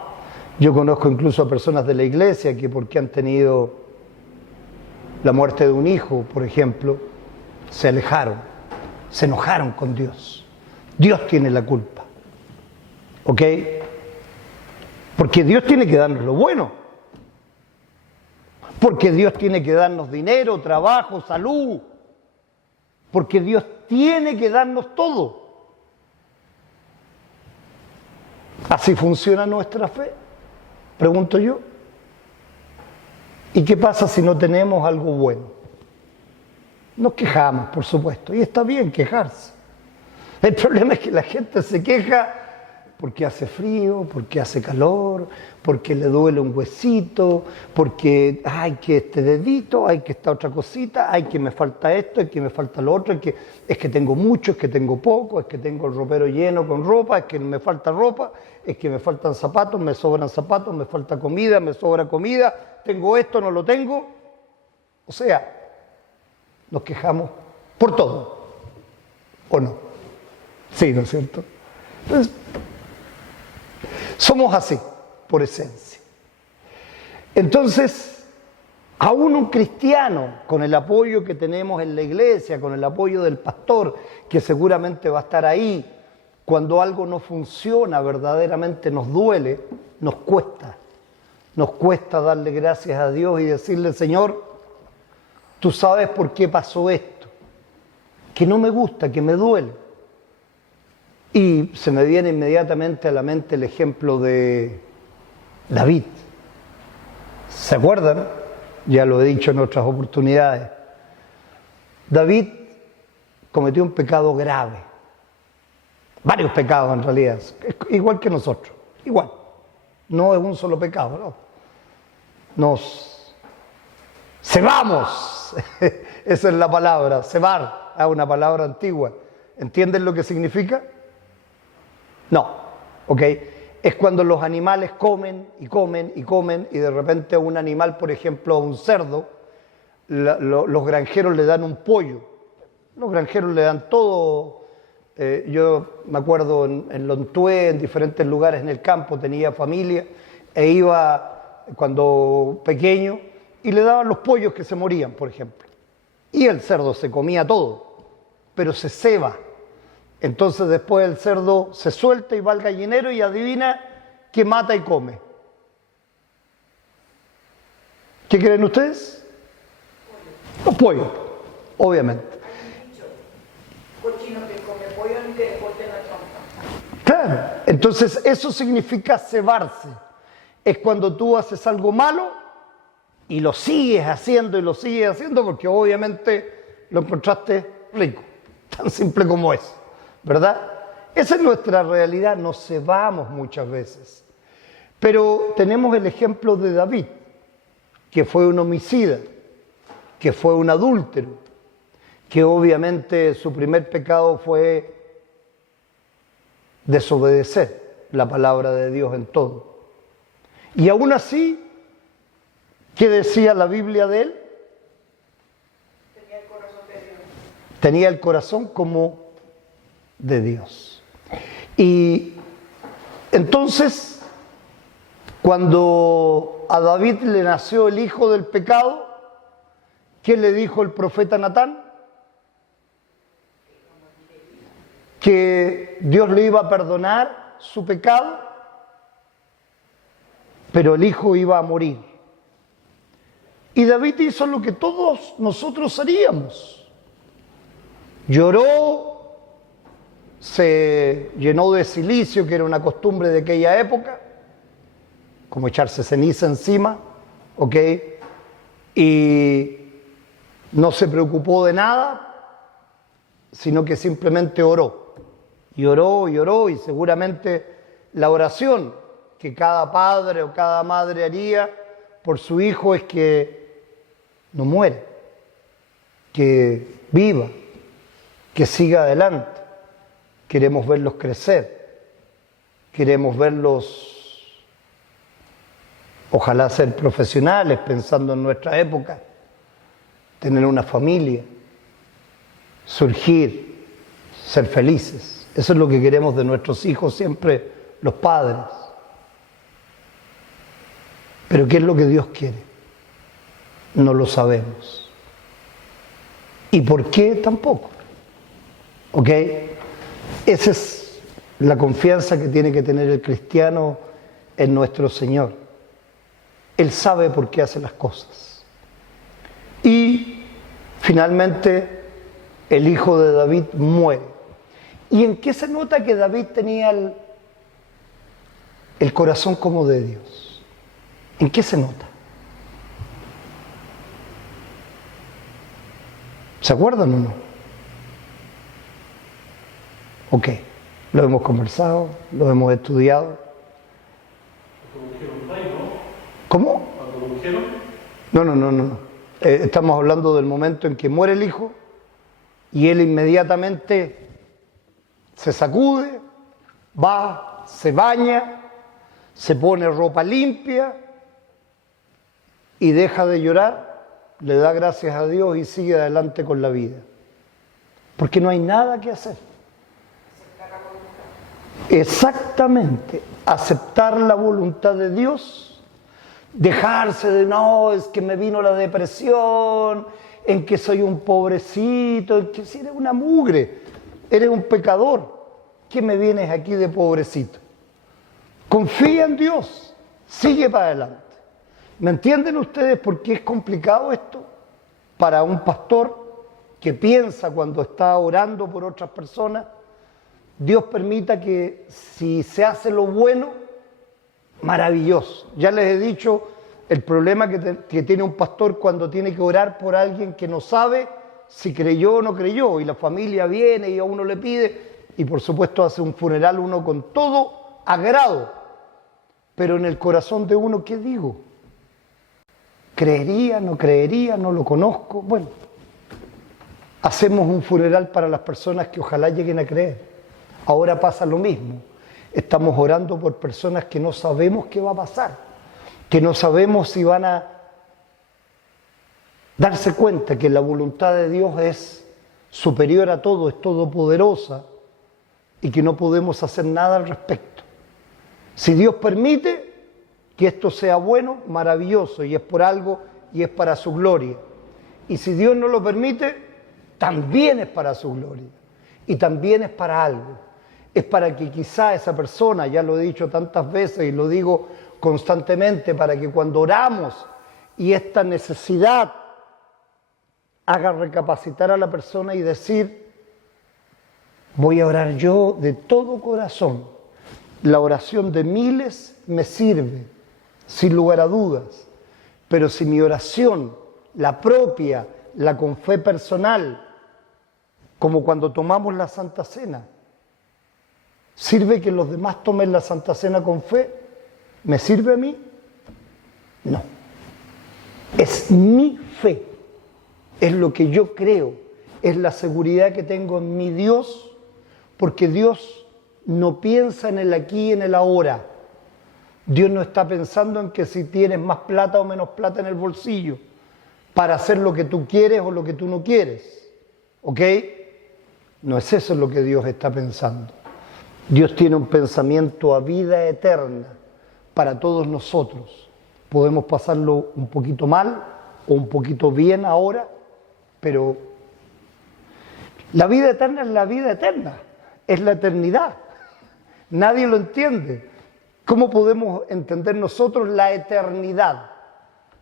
Yo conozco incluso a personas de la iglesia que porque han tenido la muerte de un hijo, por ejemplo, se alejaron, se enojaron con Dios. Dios tiene la culpa. ¿Ok? Porque Dios tiene que darnos lo bueno. Porque Dios tiene que darnos dinero, trabajo, salud. Porque Dios tiene que darnos todo. ¿Así funciona nuestra fe? Pregunto yo. ¿Y qué pasa si no tenemos algo bueno? Nos quejamos, por supuesto, y está bien quejarse. El problema es que la gente se queja porque hace frío, porque hace calor, porque le duele un huesito, porque hay que este dedito, hay que esta otra cosita, hay que me falta esto, hay que me falta lo otro, es que tengo mucho, es que tengo poco, es que tengo el ropero lleno con ropa, es que me falta ropa, es que me faltan zapatos, me sobran zapatos, me falta comida, me sobra comida, tengo esto, no lo tengo. O sea, nos quejamos por todo, ¿o no? Sí, ¿no es cierto? Entonces, somos así, por esencia. Entonces, aún un cristiano, con el apoyo que tenemos en la iglesia, con el apoyo del pastor, que seguramente va a estar ahí, cuando algo no funciona, verdaderamente nos duele, nos cuesta darle gracias a Dios y decirle, Señor, tú sabes por qué pasó esto, que no me gusta, que me duele. Y se me viene inmediatamente a la mente el ejemplo de David. ¿Se acuerdan? Ya lo he dicho en otras oportunidades. David cometió un pecado grave. Varios pecados en realidad, igual que nosotros, igual. No es un solo pecado, no. Nos cebamos, esa es la palabra, cebar, es una palabra antigua. ¿Entienden lo que significa? No, ¿ok? Es cuando los animales comen y comen y comen y de repente a un animal, por ejemplo, a un cerdo, los granjeros le dan un pollo. Los granjeros le dan todo. Yo me acuerdo en Lontué, en diferentes lugares en el campo, tenía familia e iba cuando pequeño y le daban los pollos que se morían, por ejemplo. Y el cerdo se comía todo, pero se ceba. Entonces después el cerdo se suelta y va al gallinero y adivina qué mata y come. ¿Qué creen ustedes? Los pollos, obviamente. Cochino que come pollo ni que le corten la trompa. Claro, entonces eso significa cebarse. Es cuando tú haces algo malo y lo sigues haciendo y lo sigues haciendo porque obviamente lo encontraste rico. Tan simple como es. ¿Verdad? Esa es nuestra realidad, nos cebamos muchas veces. Pero tenemos el ejemplo de David, que fue un homicida, que fue un adúltero, que obviamente su primer pecado fue desobedecer la palabra de Dios en todo. Y aún así, ¿qué decía la Biblia de él? Tenía el corazón de Dios. Tenía el corazón como de Dios. Y entonces, cuando a David le nació el hijo del pecado, ¿qué le dijo el profeta Natán? Que Dios le iba a perdonar su pecado, pero el hijo iba a morir. Y David hizo lo que todos nosotros haríamos. Lloró, se llenó de cilicio, que era una costumbre de aquella época, como echarse ceniza encima, ¿ok? Y no se preocupó de nada, sino que simplemente oró. Y oró y oró, y seguramente la oración que cada padre o cada madre haría por su hijo es que no muera, que viva, que siga adelante. Queremos verlos crecer, queremos verlos, ojalá ser profesionales, pensando en nuestra época, tener una familia, surgir, ser felices. Eso es lo que queremos de nuestros hijos siempre, los padres. Pero ¿qué es lo que Dios quiere? No lo sabemos. ¿Y por qué? Tampoco. ¿Ok? Esa es la confianza que tiene que tener el cristiano en nuestro Señor. Él sabe por qué hace las cosas. Y finalmente el hijo de David muere. ¿Y en qué se nota que David tenía el corazón como de Dios? ¿En qué se nota? ¿Se acuerdan o no? Ok, lo hemos conversado, lo hemos estudiado. ¿Cómo? No. Estamos hablando del momento en que muere el hijo y él inmediatamente se sacude, va, se baña, se pone ropa limpia y deja de llorar, le da gracias a Dios y sigue adelante con la vida. Porque no hay nada que hacer. Exactamente, aceptar la voluntad de Dios, dejarse de no, es que me vino la depresión, en que soy un pobrecito, en que si eres una mugre, eres un pecador, ¿qué me vienes aquí de pobrecito? Confía en Dios, sigue para adelante. ¿Me entienden ustedes por qué es complicado esto? Para un pastor que piensa cuando está orando por otras personas, Dios permita que si se hace lo bueno, maravilloso. Ya les he dicho el problema que tiene un pastor cuando tiene que orar por alguien que no sabe si creyó o no creyó, y la familia viene y a uno le pide, y por supuesto hace un funeral uno con todo agrado, pero en el corazón de uno, ¿qué digo? ¿Creería, no creería, no lo conozco? Bueno, hacemos un funeral para las personas que ojalá lleguen a creer. Ahora pasa lo mismo. Estamos orando por personas que no sabemos qué va a pasar, que no sabemos si van a darse cuenta que la voluntad de Dios es superior a todo, es todopoderosa y que no podemos hacer nada al respecto. Si Dios permite que esto sea bueno, maravilloso, y es por algo y es para su gloria. Y si Dios no lo permite, también es para su gloria y también es para algo. Es para que quizá esa persona, ya lo he dicho tantas veces y lo digo constantemente, para que cuando oramos y esta necesidad haga recapacitar a la persona y decir, voy a orar yo de todo corazón. La oración de miles me sirve, sin lugar a dudas, pero si mi oración, la propia, la con fe personal, como cuando tomamos la Santa Cena, ¿sirve que los demás tomen la Santa Cena con fe? ¿Me sirve a mí? No. Es mi fe, es lo que yo creo, es la seguridad que tengo en mi Dios, porque Dios no piensa en el aquí y en el ahora. Dios no está pensando en que si tienes más plata o menos plata en el bolsillo para hacer lo que tú quieres o lo que tú no quieres. ¿Ok? No es eso lo que Dios está pensando. Dios tiene un pensamiento a vida eterna para todos nosotros. Podemos pasarlo un poquito mal o un poquito bien ahora, pero la vida eterna es la vida eterna, es la eternidad. Nadie lo entiende. ¿Cómo podemos entender nosotros la eternidad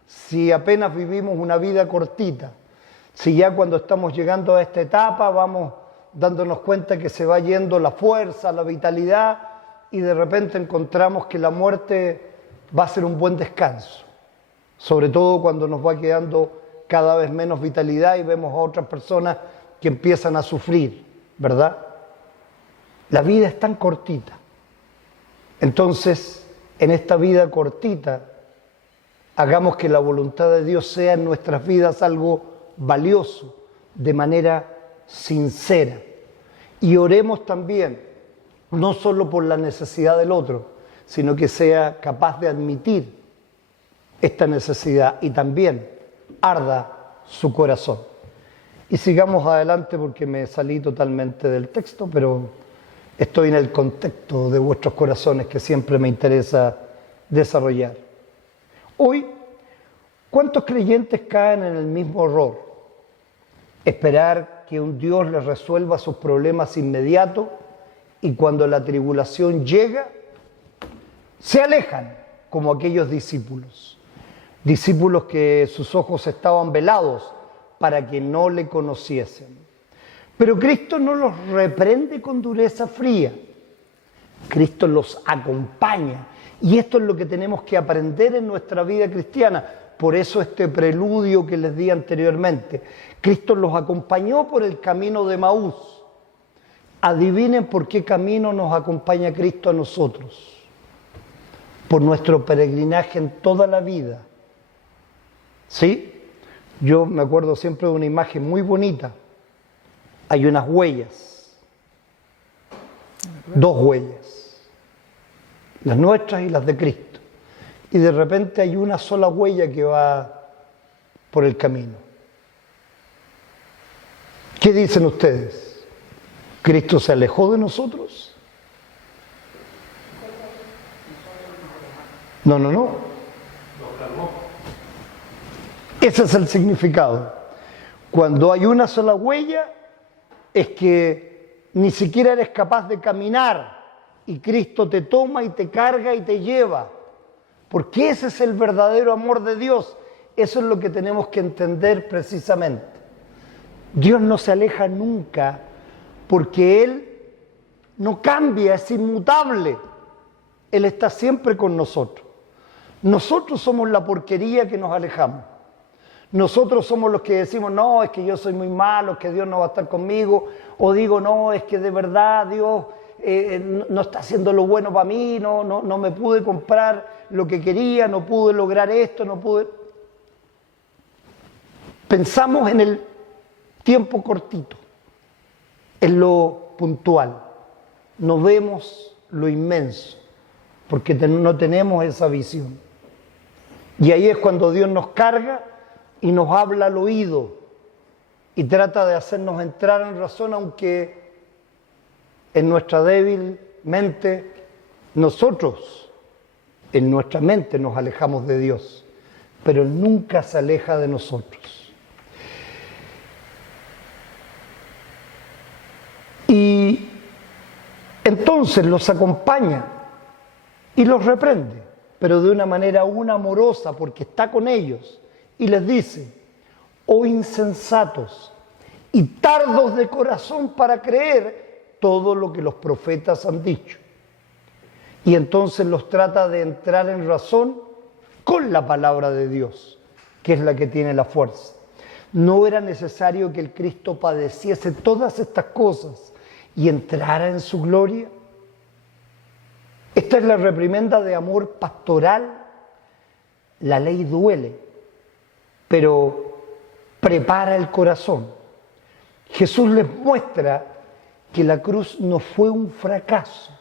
si apenas vivimos una vida cortita? Si ya cuando estamos llegando a esta etapa vamos dándonos cuenta que se va yendo la fuerza, la vitalidad, y de repente encontramos que la muerte va a ser un buen descanso, sobre todo cuando nos va quedando cada vez menos vitalidad y vemos a otras personas que empiezan a sufrir, ¿verdad? La vida es tan cortita. Entonces, en esta vida cortita, hagamos que la voluntad de Dios sea en nuestras vidas algo valioso, de manera sincera. Y oremos también no solo por la necesidad del otro, sino que sea capaz de admitir esta necesidad y también arda su corazón. Y sigamos adelante porque me salí totalmente del texto, pero estoy en el contexto de vuestros corazones que siempre me interesa desarrollar. Hoy, ¿cuántos creyentes caen en el mismo error? Esperar que un Dios les resuelva sus problemas inmediatos y cuando la tribulación llega, se alejan como aquellos discípulos. Discípulos que sus ojos estaban velados para que no le conociesen. Pero Cristo no los reprende con dureza fría. Cristo los acompaña. Y esto es lo que tenemos que aprender en nuestra vida cristiana. Por eso este preludio que les di anteriormente. Cristo los acompañó por el camino de Emaús. Adivinen por qué camino nos acompaña Cristo a nosotros. Por nuestro peregrinaje en toda la vida. ¿Sí? Yo me acuerdo siempre de una imagen muy bonita. Hay unas huellas. 2 huellas. Las nuestras y las de Cristo. Y de repente hay una sola huella que va por el camino. ¿Qué dicen ustedes? ¿Cristo se alejó de nosotros? No. Ese es el significado. Cuando hay una sola huella, es que ni siquiera eres capaz de caminar y Cristo te toma y te carga y te lleva. Porque ese es el verdadero amor de Dios. Eso es lo que tenemos que entender precisamente. Dios no se aleja nunca porque Él no cambia, es inmutable. Él está siempre con nosotros. Nosotros somos la porquería que nos alejamos. Nosotros somos los que decimos, no, es que yo soy muy malo, que Dios no va a estar conmigo. O digo, no, es que de verdad Dios no está haciendo lo bueno para mí, no me pude comprar lo que quería, no pude lograr esto, no pude... Pensamos en el tiempo cortito, en lo puntual. No vemos lo inmenso, porque no tenemos esa visión. Y ahí es cuando Dios nos carga y nos habla al oído y trata de hacernos entrar en razón, aunque en nuestra débil mente, nosotros en nuestra mente nos alejamos de Dios, pero Él nunca se aleja de nosotros. Y entonces los acompaña y los reprende, pero de una manera aún amorosa, porque está con ellos. Y les dice, oh insensatos y tardos de corazón para creer todo lo que los profetas han dicho. Y entonces los trata de entrar en razón con la palabra de Dios, que es la que tiene la fuerza. No era necesario que el Cristo padeciese todas estas cosas y entrara en su gloria. Esta es la reprimenda de amor pastoral. La ley duele, pero prepara el corazón. Jesús les muestra que la cruz no fue un fracaso,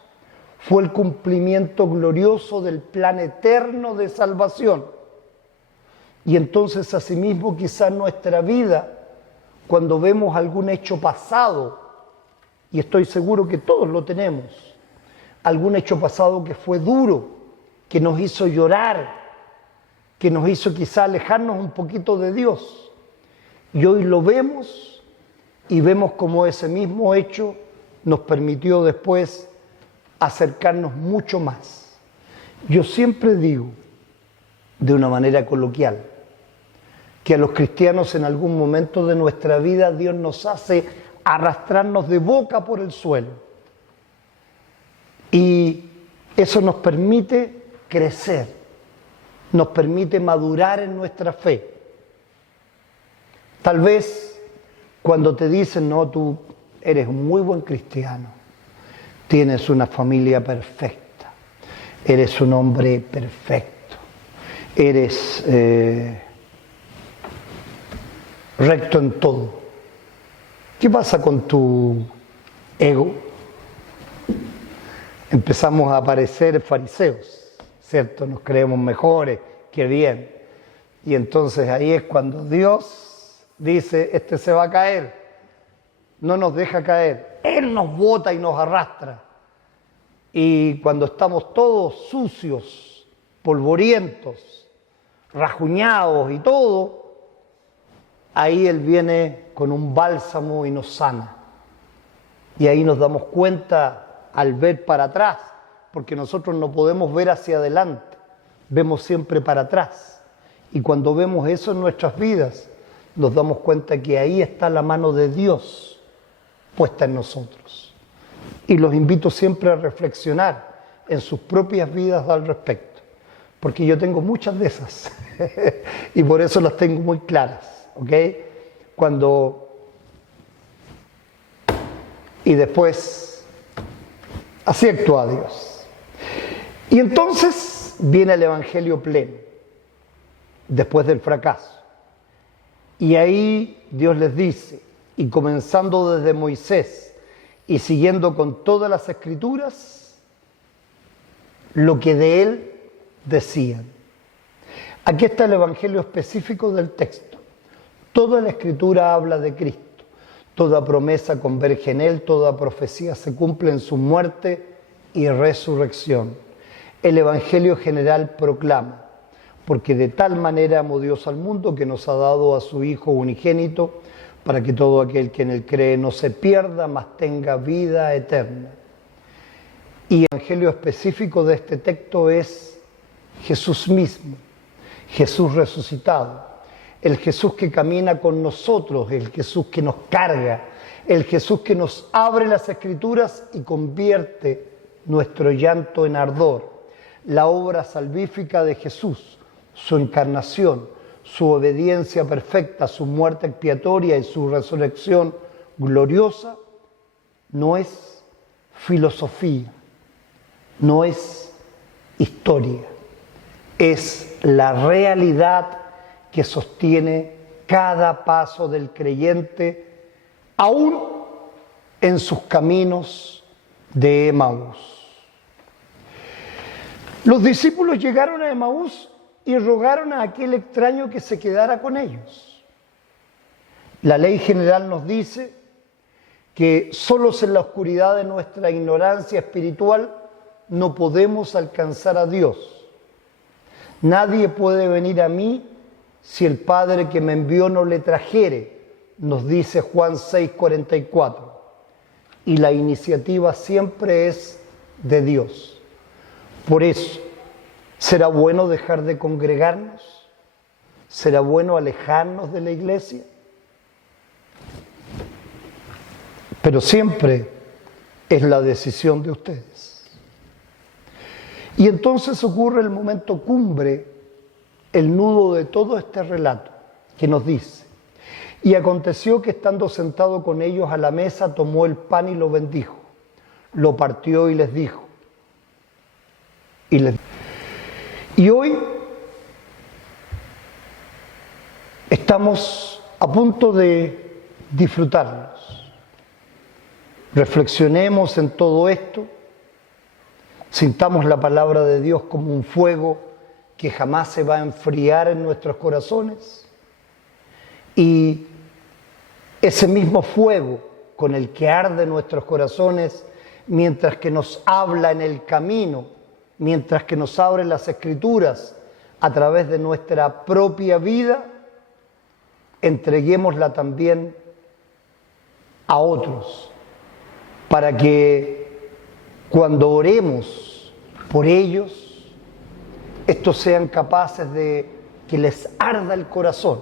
fue el cumplimiento glorioso del plan eterno de salvación. Y entonces asimismo quizás nuestra vida, cuando vemos algún hecho pasado, y estoy seguro que todos lo tenemos, algún hecho pasado que fue duro, que nos hizo llorar, que nos hizo quizá alejarnos un poquito de Dios. Y hoy lo vemos y vemos cómo ese mismo hecho nos permitió después acercarnos mucho más. Yo siempre digo, de una manera coloquial, que a los cristianos en algún momento de nuestra vida Dios nos hace arrastrarnos de boca por el suelo. Y eso nos permite crecer. Nos permite madurar en nuestra fe. Tal vez cuando te dicen, no, tú eres un muy buen cristiano, tienes una familia perfecta, eres un hombre perfecto, eres recto en todo. ¿Qué pasa con tu ego? empezamos a parecer fariseos, ¿cierto? Nos creemos mejores, qué bien. Y entonces ahí es cuando Dios dice, este se va a caer, no nos deja caer, Él nos bota y nos arrastra. Y cuando estamos todos sucios, polvorientos, rajuñados y todo, ahí Él viene con un bálsamo y nos sana. Y ahí nos damos cuenta al ver para atrás, porque nosotros no podemos ver hacia adelante, vemos siempre para atrás. Y cuando vemos eso en nuestras vidas, nos damos cuenta que ahí está la mano de Dios puesta en nosotros. Y los invito siempre a reflexionar en sus propias vidas al respecto, porque yo tengo muchas de esas y por eso las tengo muy claras, ¿ok? Y después, así actúa Dios. Y entonces viene el Evangelio pleno, después del fracaso. Y ahí Dios les dice, y comenzando desde Moisés y siguiendo con todas las Escrituras, lo que de Él decían. Aquí está el Evangelio específico del texto. Toda la Escritura habla de Cristo. Toda promesa converge en Él, toda profecía se cumple en su muerte y resurrección. El Evangelio general proclama, porque de tal manera amó Dios al mundo que nos ha dado a su Hijo unigénito, para que todo aquel que en Él cree no se pierda, mas tenga vida eterna. Y el Evangelio específico de este texto es Jesús mismo, Jesús resucitado. El Jesús que camina con nosotros, el Jesús que nos carga, el Jesús que nos abre las Escrituras y convierte nuestro llanto en ardor. La obra salvífica de Jesús, su encarnación, su obediencia perfecta, su muerte expiatoria y su resurrección gloriosa, no es filosofía, no es historia, es la realidad que sostiene cada paso del creyente, aún en sus caminos de Emaús. Los discípulos llegaron a Emaús y rogaron a aquel extraño que se quedara con ellos. La ley general nos dice que solos en la oscuridad de nuestra ignorancia espiritual no podemos alcanzar a Dios. Nadie puede venir a mí si el Padre que me envió no le trajere, nos dice Juan 6:44. Y la iniciativa siempre es de Dios. Por eso, ¿será bueno dejar de congregarnos? ¿Será bueno alejarnos de la iglesia? Pero siempre es la decisión de ustedes. Y entonces ocurre el momento cumbre, el nudo de todo este relato, que nos dice: y aconteció que estando sentado con ellos a la mesa, tomó el pan y lo bendijo, lo partió y les dijo. Y hoy estamos a punto de disfrutarlos. Reflexionemos en todo esto, sintamos la palabra de Dios como un fuego que jamás se va a enfriar en nuestros corazones, y ese mismo fuego con el que arde nuestros corazones mientras que nos habla en el camino, mientras que nos abre las Escrituras a través de nuestra propia vida, entreguémosla también a otros, para que cuando oremos por ellos, estos sean capaces de que les arda el corazón,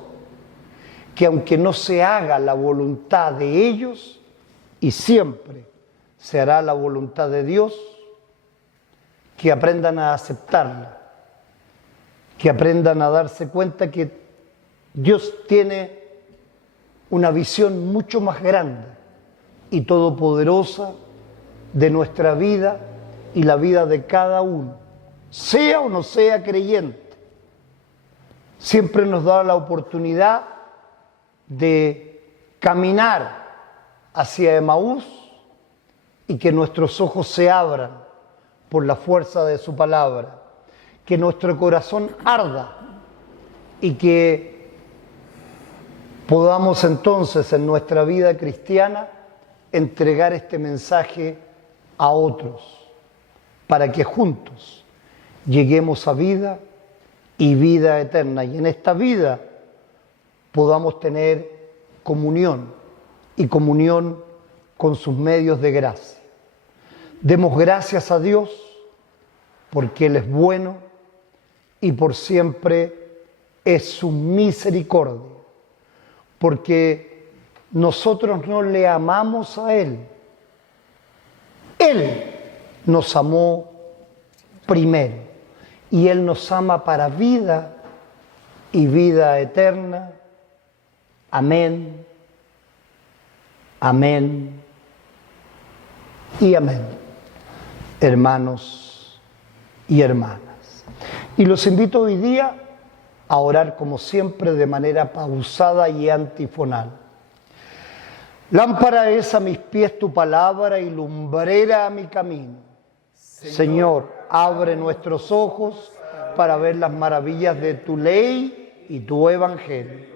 que aunque no se haga la voluntad de ellos, y siempre se hará la voluntad de Dios, que aprendan a aceptarla, que aprendan a darse cuenta que Dios tiene una visión mucho más grande y todopoderosa de nuestra vida y la vida de cada uno, sea o no sea creyente. Siempre nos da la oportunidad de caminar hacia Emaús y que nuestros ojos se abran por la fuerza de su palabra, que nuestro corazón arda y que podamos entonces en nuestra vida cristiana entregar este mensaje a otros, para que juntos lleguemos a vida y vida eterna. Y en esta vida podamos tener comunión y comunión con sus medios de gracia. Demos gracias a Dios porque Él es bueno y por siempre es su misericordia. Porque nosotros no le amamos a Él. Él nos amó primero y Él nos ama para vida y vida eterna. Amén, amén y amén, hermanos y hermanas. Y los invito hoy día a orar como siempre de manera pausada y antifonal. Lámpara es a mis pies tu palabra y lumbrera a mi camino. Señor, abre nuestros ojos para ver las maravillas de tu ley y tu evangelio.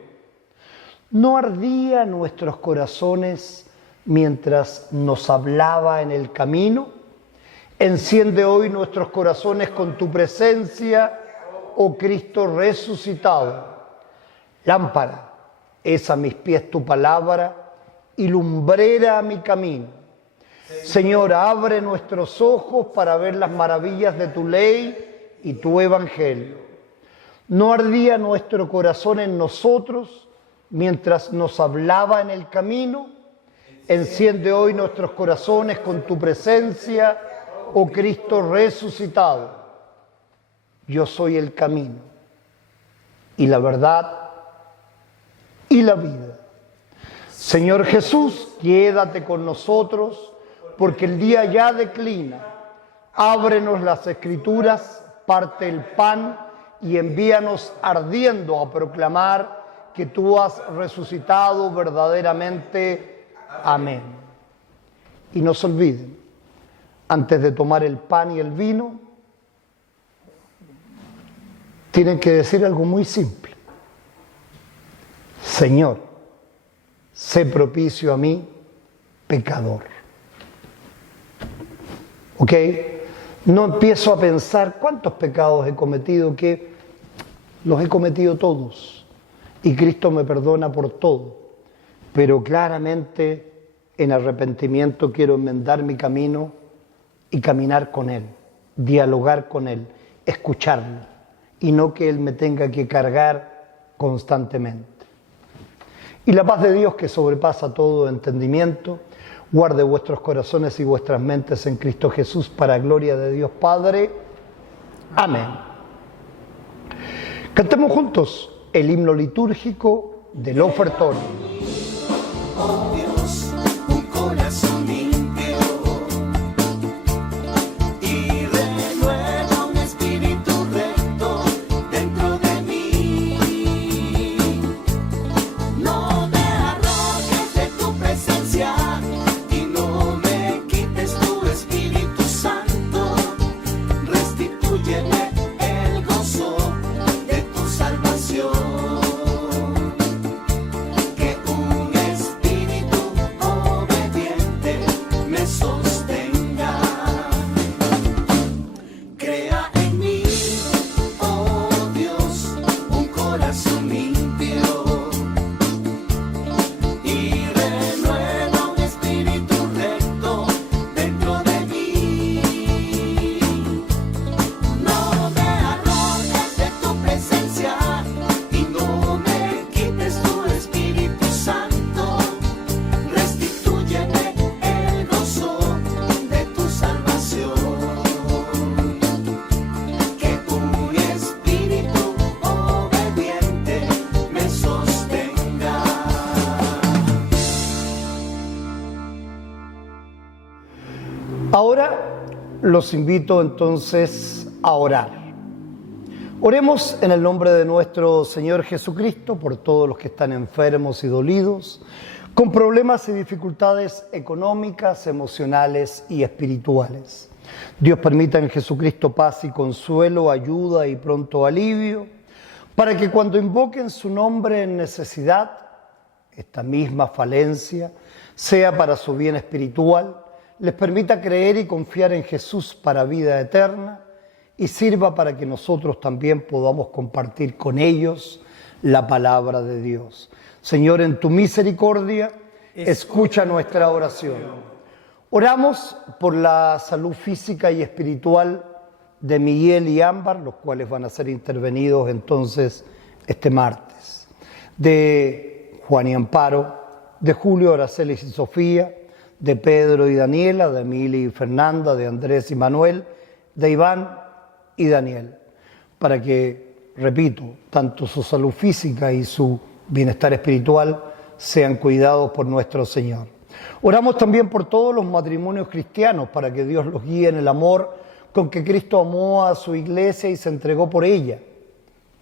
¿No ardía nuestros corazones mientras nos hablaba en el camino? Enciende hoy nuestros corazones con tu presencia, oh Cristo resucitado. Lámpara es a mis pies tu palabra y lumbrera a mi camino. Señor, abre nuestros ojos para ver las maravillas de tu ley y tu evangelio. ¿No ardía nuestro corazón en nosotros mientras nos hablaba en el camino? Enciende hoy nuestros corazones con tu presencia, oh Cristo resucitado. Yo soy el camino y la verdad y la vida. Señor Jesús, quédate con nosotros porque el día ya declina. Ábrenos las Escrituras, parte el pan y envíanos ardiendo a proclamar que tú has resucitado verdaderamente. Amén. Y no se olviden, antes de tomar el pan y el vino, tienen que decir algo muy simple. Señor, sé propicio a mí, pecador. ¿Ok? No empiezo a pensar cuántos pecados he cometido, que los he cometido todos. Y Cristo me perdona por todo. Pero claramente en arrepentimiento quiero enmendar mi camino y caminar con Él, dialogar con Él, escucharlo, y no que Él me tenga que cargar constantemente. Y la paz de Dios, que sobrepasa todo entendimiento, guarde vuestros corazones y vuestras mentes en Cristo Jesús para gloria de Dios Padre. Amén. Cantemos juntos el himno litúrgico del ofertorio. Oh Dios, un corazón limpio y renueva un espíritu recto dentro de mí. No me arrojes de tu presencia y no me quites tu Espíritu Santo. Restitúyeme el gozo de tu salvación. Ahora los invito entonces a orar. Oremos en el nombre de nuestro Señor Jesucristo por todos los que están enfermos y dolidos, con problemas y dificultades económicas, emocionales y espirituales. Dios permita en Jesucristo paz y consuelo, ayuda y pronto alivio, para que cuando invoquen su nombre en necesidad, esta misma falencia sea para su bien espiritual, les permita creer y confiar en Jesús para vida eterna y sirva para que nosotros también podamos compartir con ellos la palabra de Dios. Señor, en tu misericordia, escucha nuestra oración. Oramos por la salud física y espiritual de Miguel y Ámbar, los cuales van a ser intervenidos entonces este martes. De Juan y Amparo, de Julio, Aracelis y Sofía, de Pedro y Daniela, de Emilia y Fernanda, de Andrés y Manuel, de Iván y Daniel, para que, repito, tanto su salud física y su bienestar espiritual sean cuidados por nuestro Señor. Oramos también por todos los matrimonios cristianos, para que Dios los guíe en el amor con que Cristo amó a su iglesia y se entregó por ella.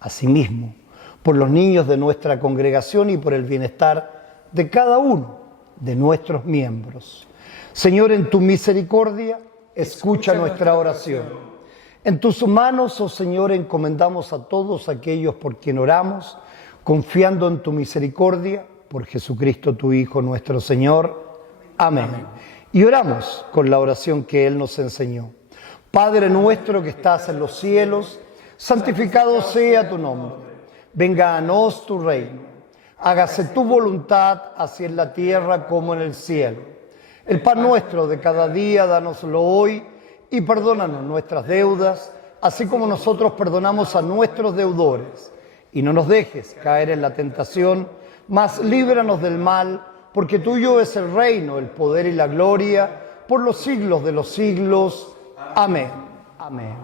Asimismo, por los niños de nuestra congregación y por el bienestar de cada uno de nuestros miembros. Señor, en tu misericordia, escucha nuestra oración. En tus manos, oh Señor, encomendamos a todos aquellos por quien oramos, confiando en tu misericordia, por Jesucristo tu Hijo nuestro Señor. Amén. Y oramos con la oración que Él nos enseñó. Padre nuestro que estás en los cielos, santificado sea tu nombre. Venga a nos tu reino. Hágase tu voluntad, así en la tierra como en el cielo. El pan nuestro de cada día, dánoslo hoy, y perdónanos nuestras deudas, así como nosotros perdonamos a nuestros deudores. Y no nos dejes caer en la tentación, mas líbranos del mal, porque tuyo es el reino, el poder y la gloria, por los siglos de los siglos. Amén. Amén.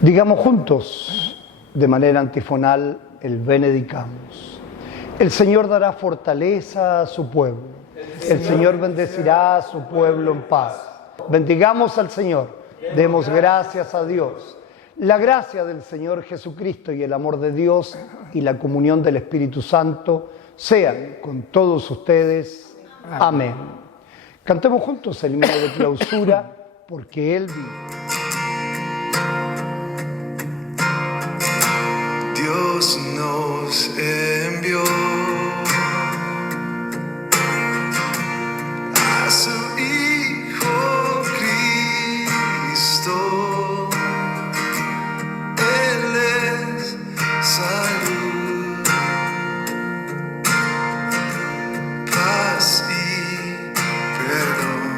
Digamos juntos, de manera antifonal, el benedicamos. El Señor dará fortaleza a su pueblo. El Señor bendecirá a su pueblo en paz. Bendigamos al Señor. Demos gracias a Dios. La gracia del Señor Jesucristo y el amor de Dios y la comunión del Espíritu Santo sean con todos ustedes. Amén. Cantemos juntos el himno de clausura, porque Él vive. Dios nos envió a su Hijo Cristo. Él es salud, paz y perdón.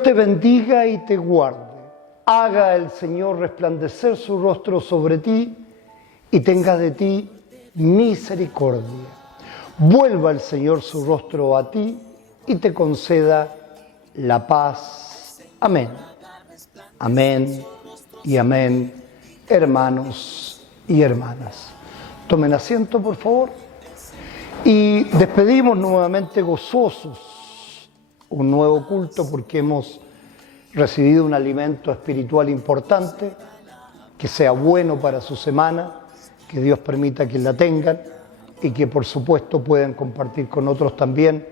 Dios te bendiga y te guarde. Haga el Señor resplandecer su rostro sobre ti y tenga de ti misericordia. Vuelva el Señor su rostro a ti y te conceda la paz. Amén. Amén y amén, hermanos y hermanas. Tomen asiento, por favor. Y despedimos nuevamente gozosos un nuevo culto porque hemos recibido un alimento espiritual importante, que sea bueno para su semana, que Dios permita que la tengan y que por supuesto puedan compartir con otros también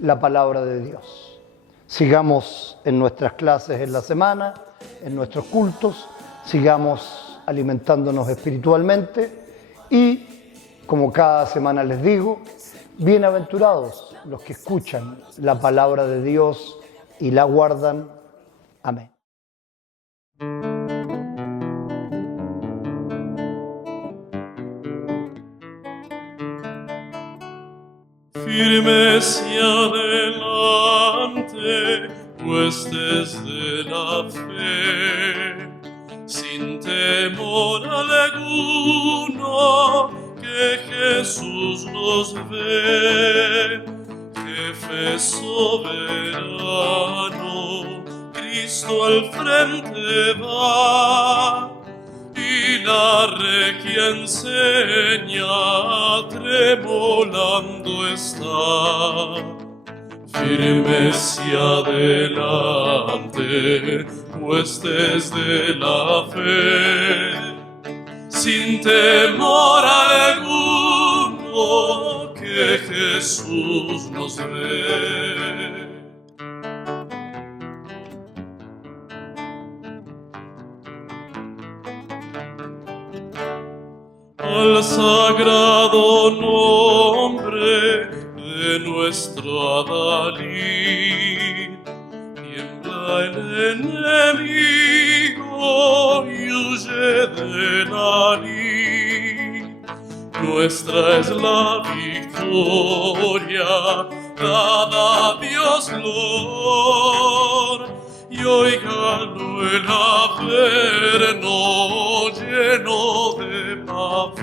la palabra de Dios. Sigamos en nuestras clases en la semana, en nuestros cultos, sigamos alimentándonos espiritualmente y, como cada semana les digo, bienaventurados los que escuchan la palabra de Dios y la guardan. Amén. Firmes y adelante, huestes de la fe, sin temor alguno, que Jesús nos ve. Jefe soberano, Cristo al frente va, y la regia enseña, tremolando está. Firmes y adelante, huestes de la fe, sin temor alguno, que Jesús nos ve. Al sagrado nombre de nuestro Adalid, tiembla el enemigo y huye de la lid. Nuestra es la victoria, dada a Dios Lord, y oígalo el averno lleno de pavor.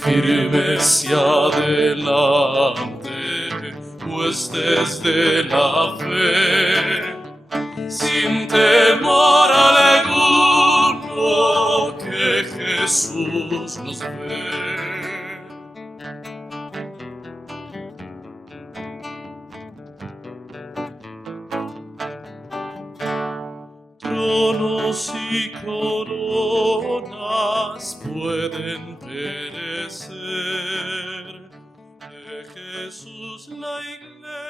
Firmes y adelante, huestes de la fe, sin temor alguno, que Jesús nos ve. Tronos y coronas pueden perecer, de Jesús la iglesia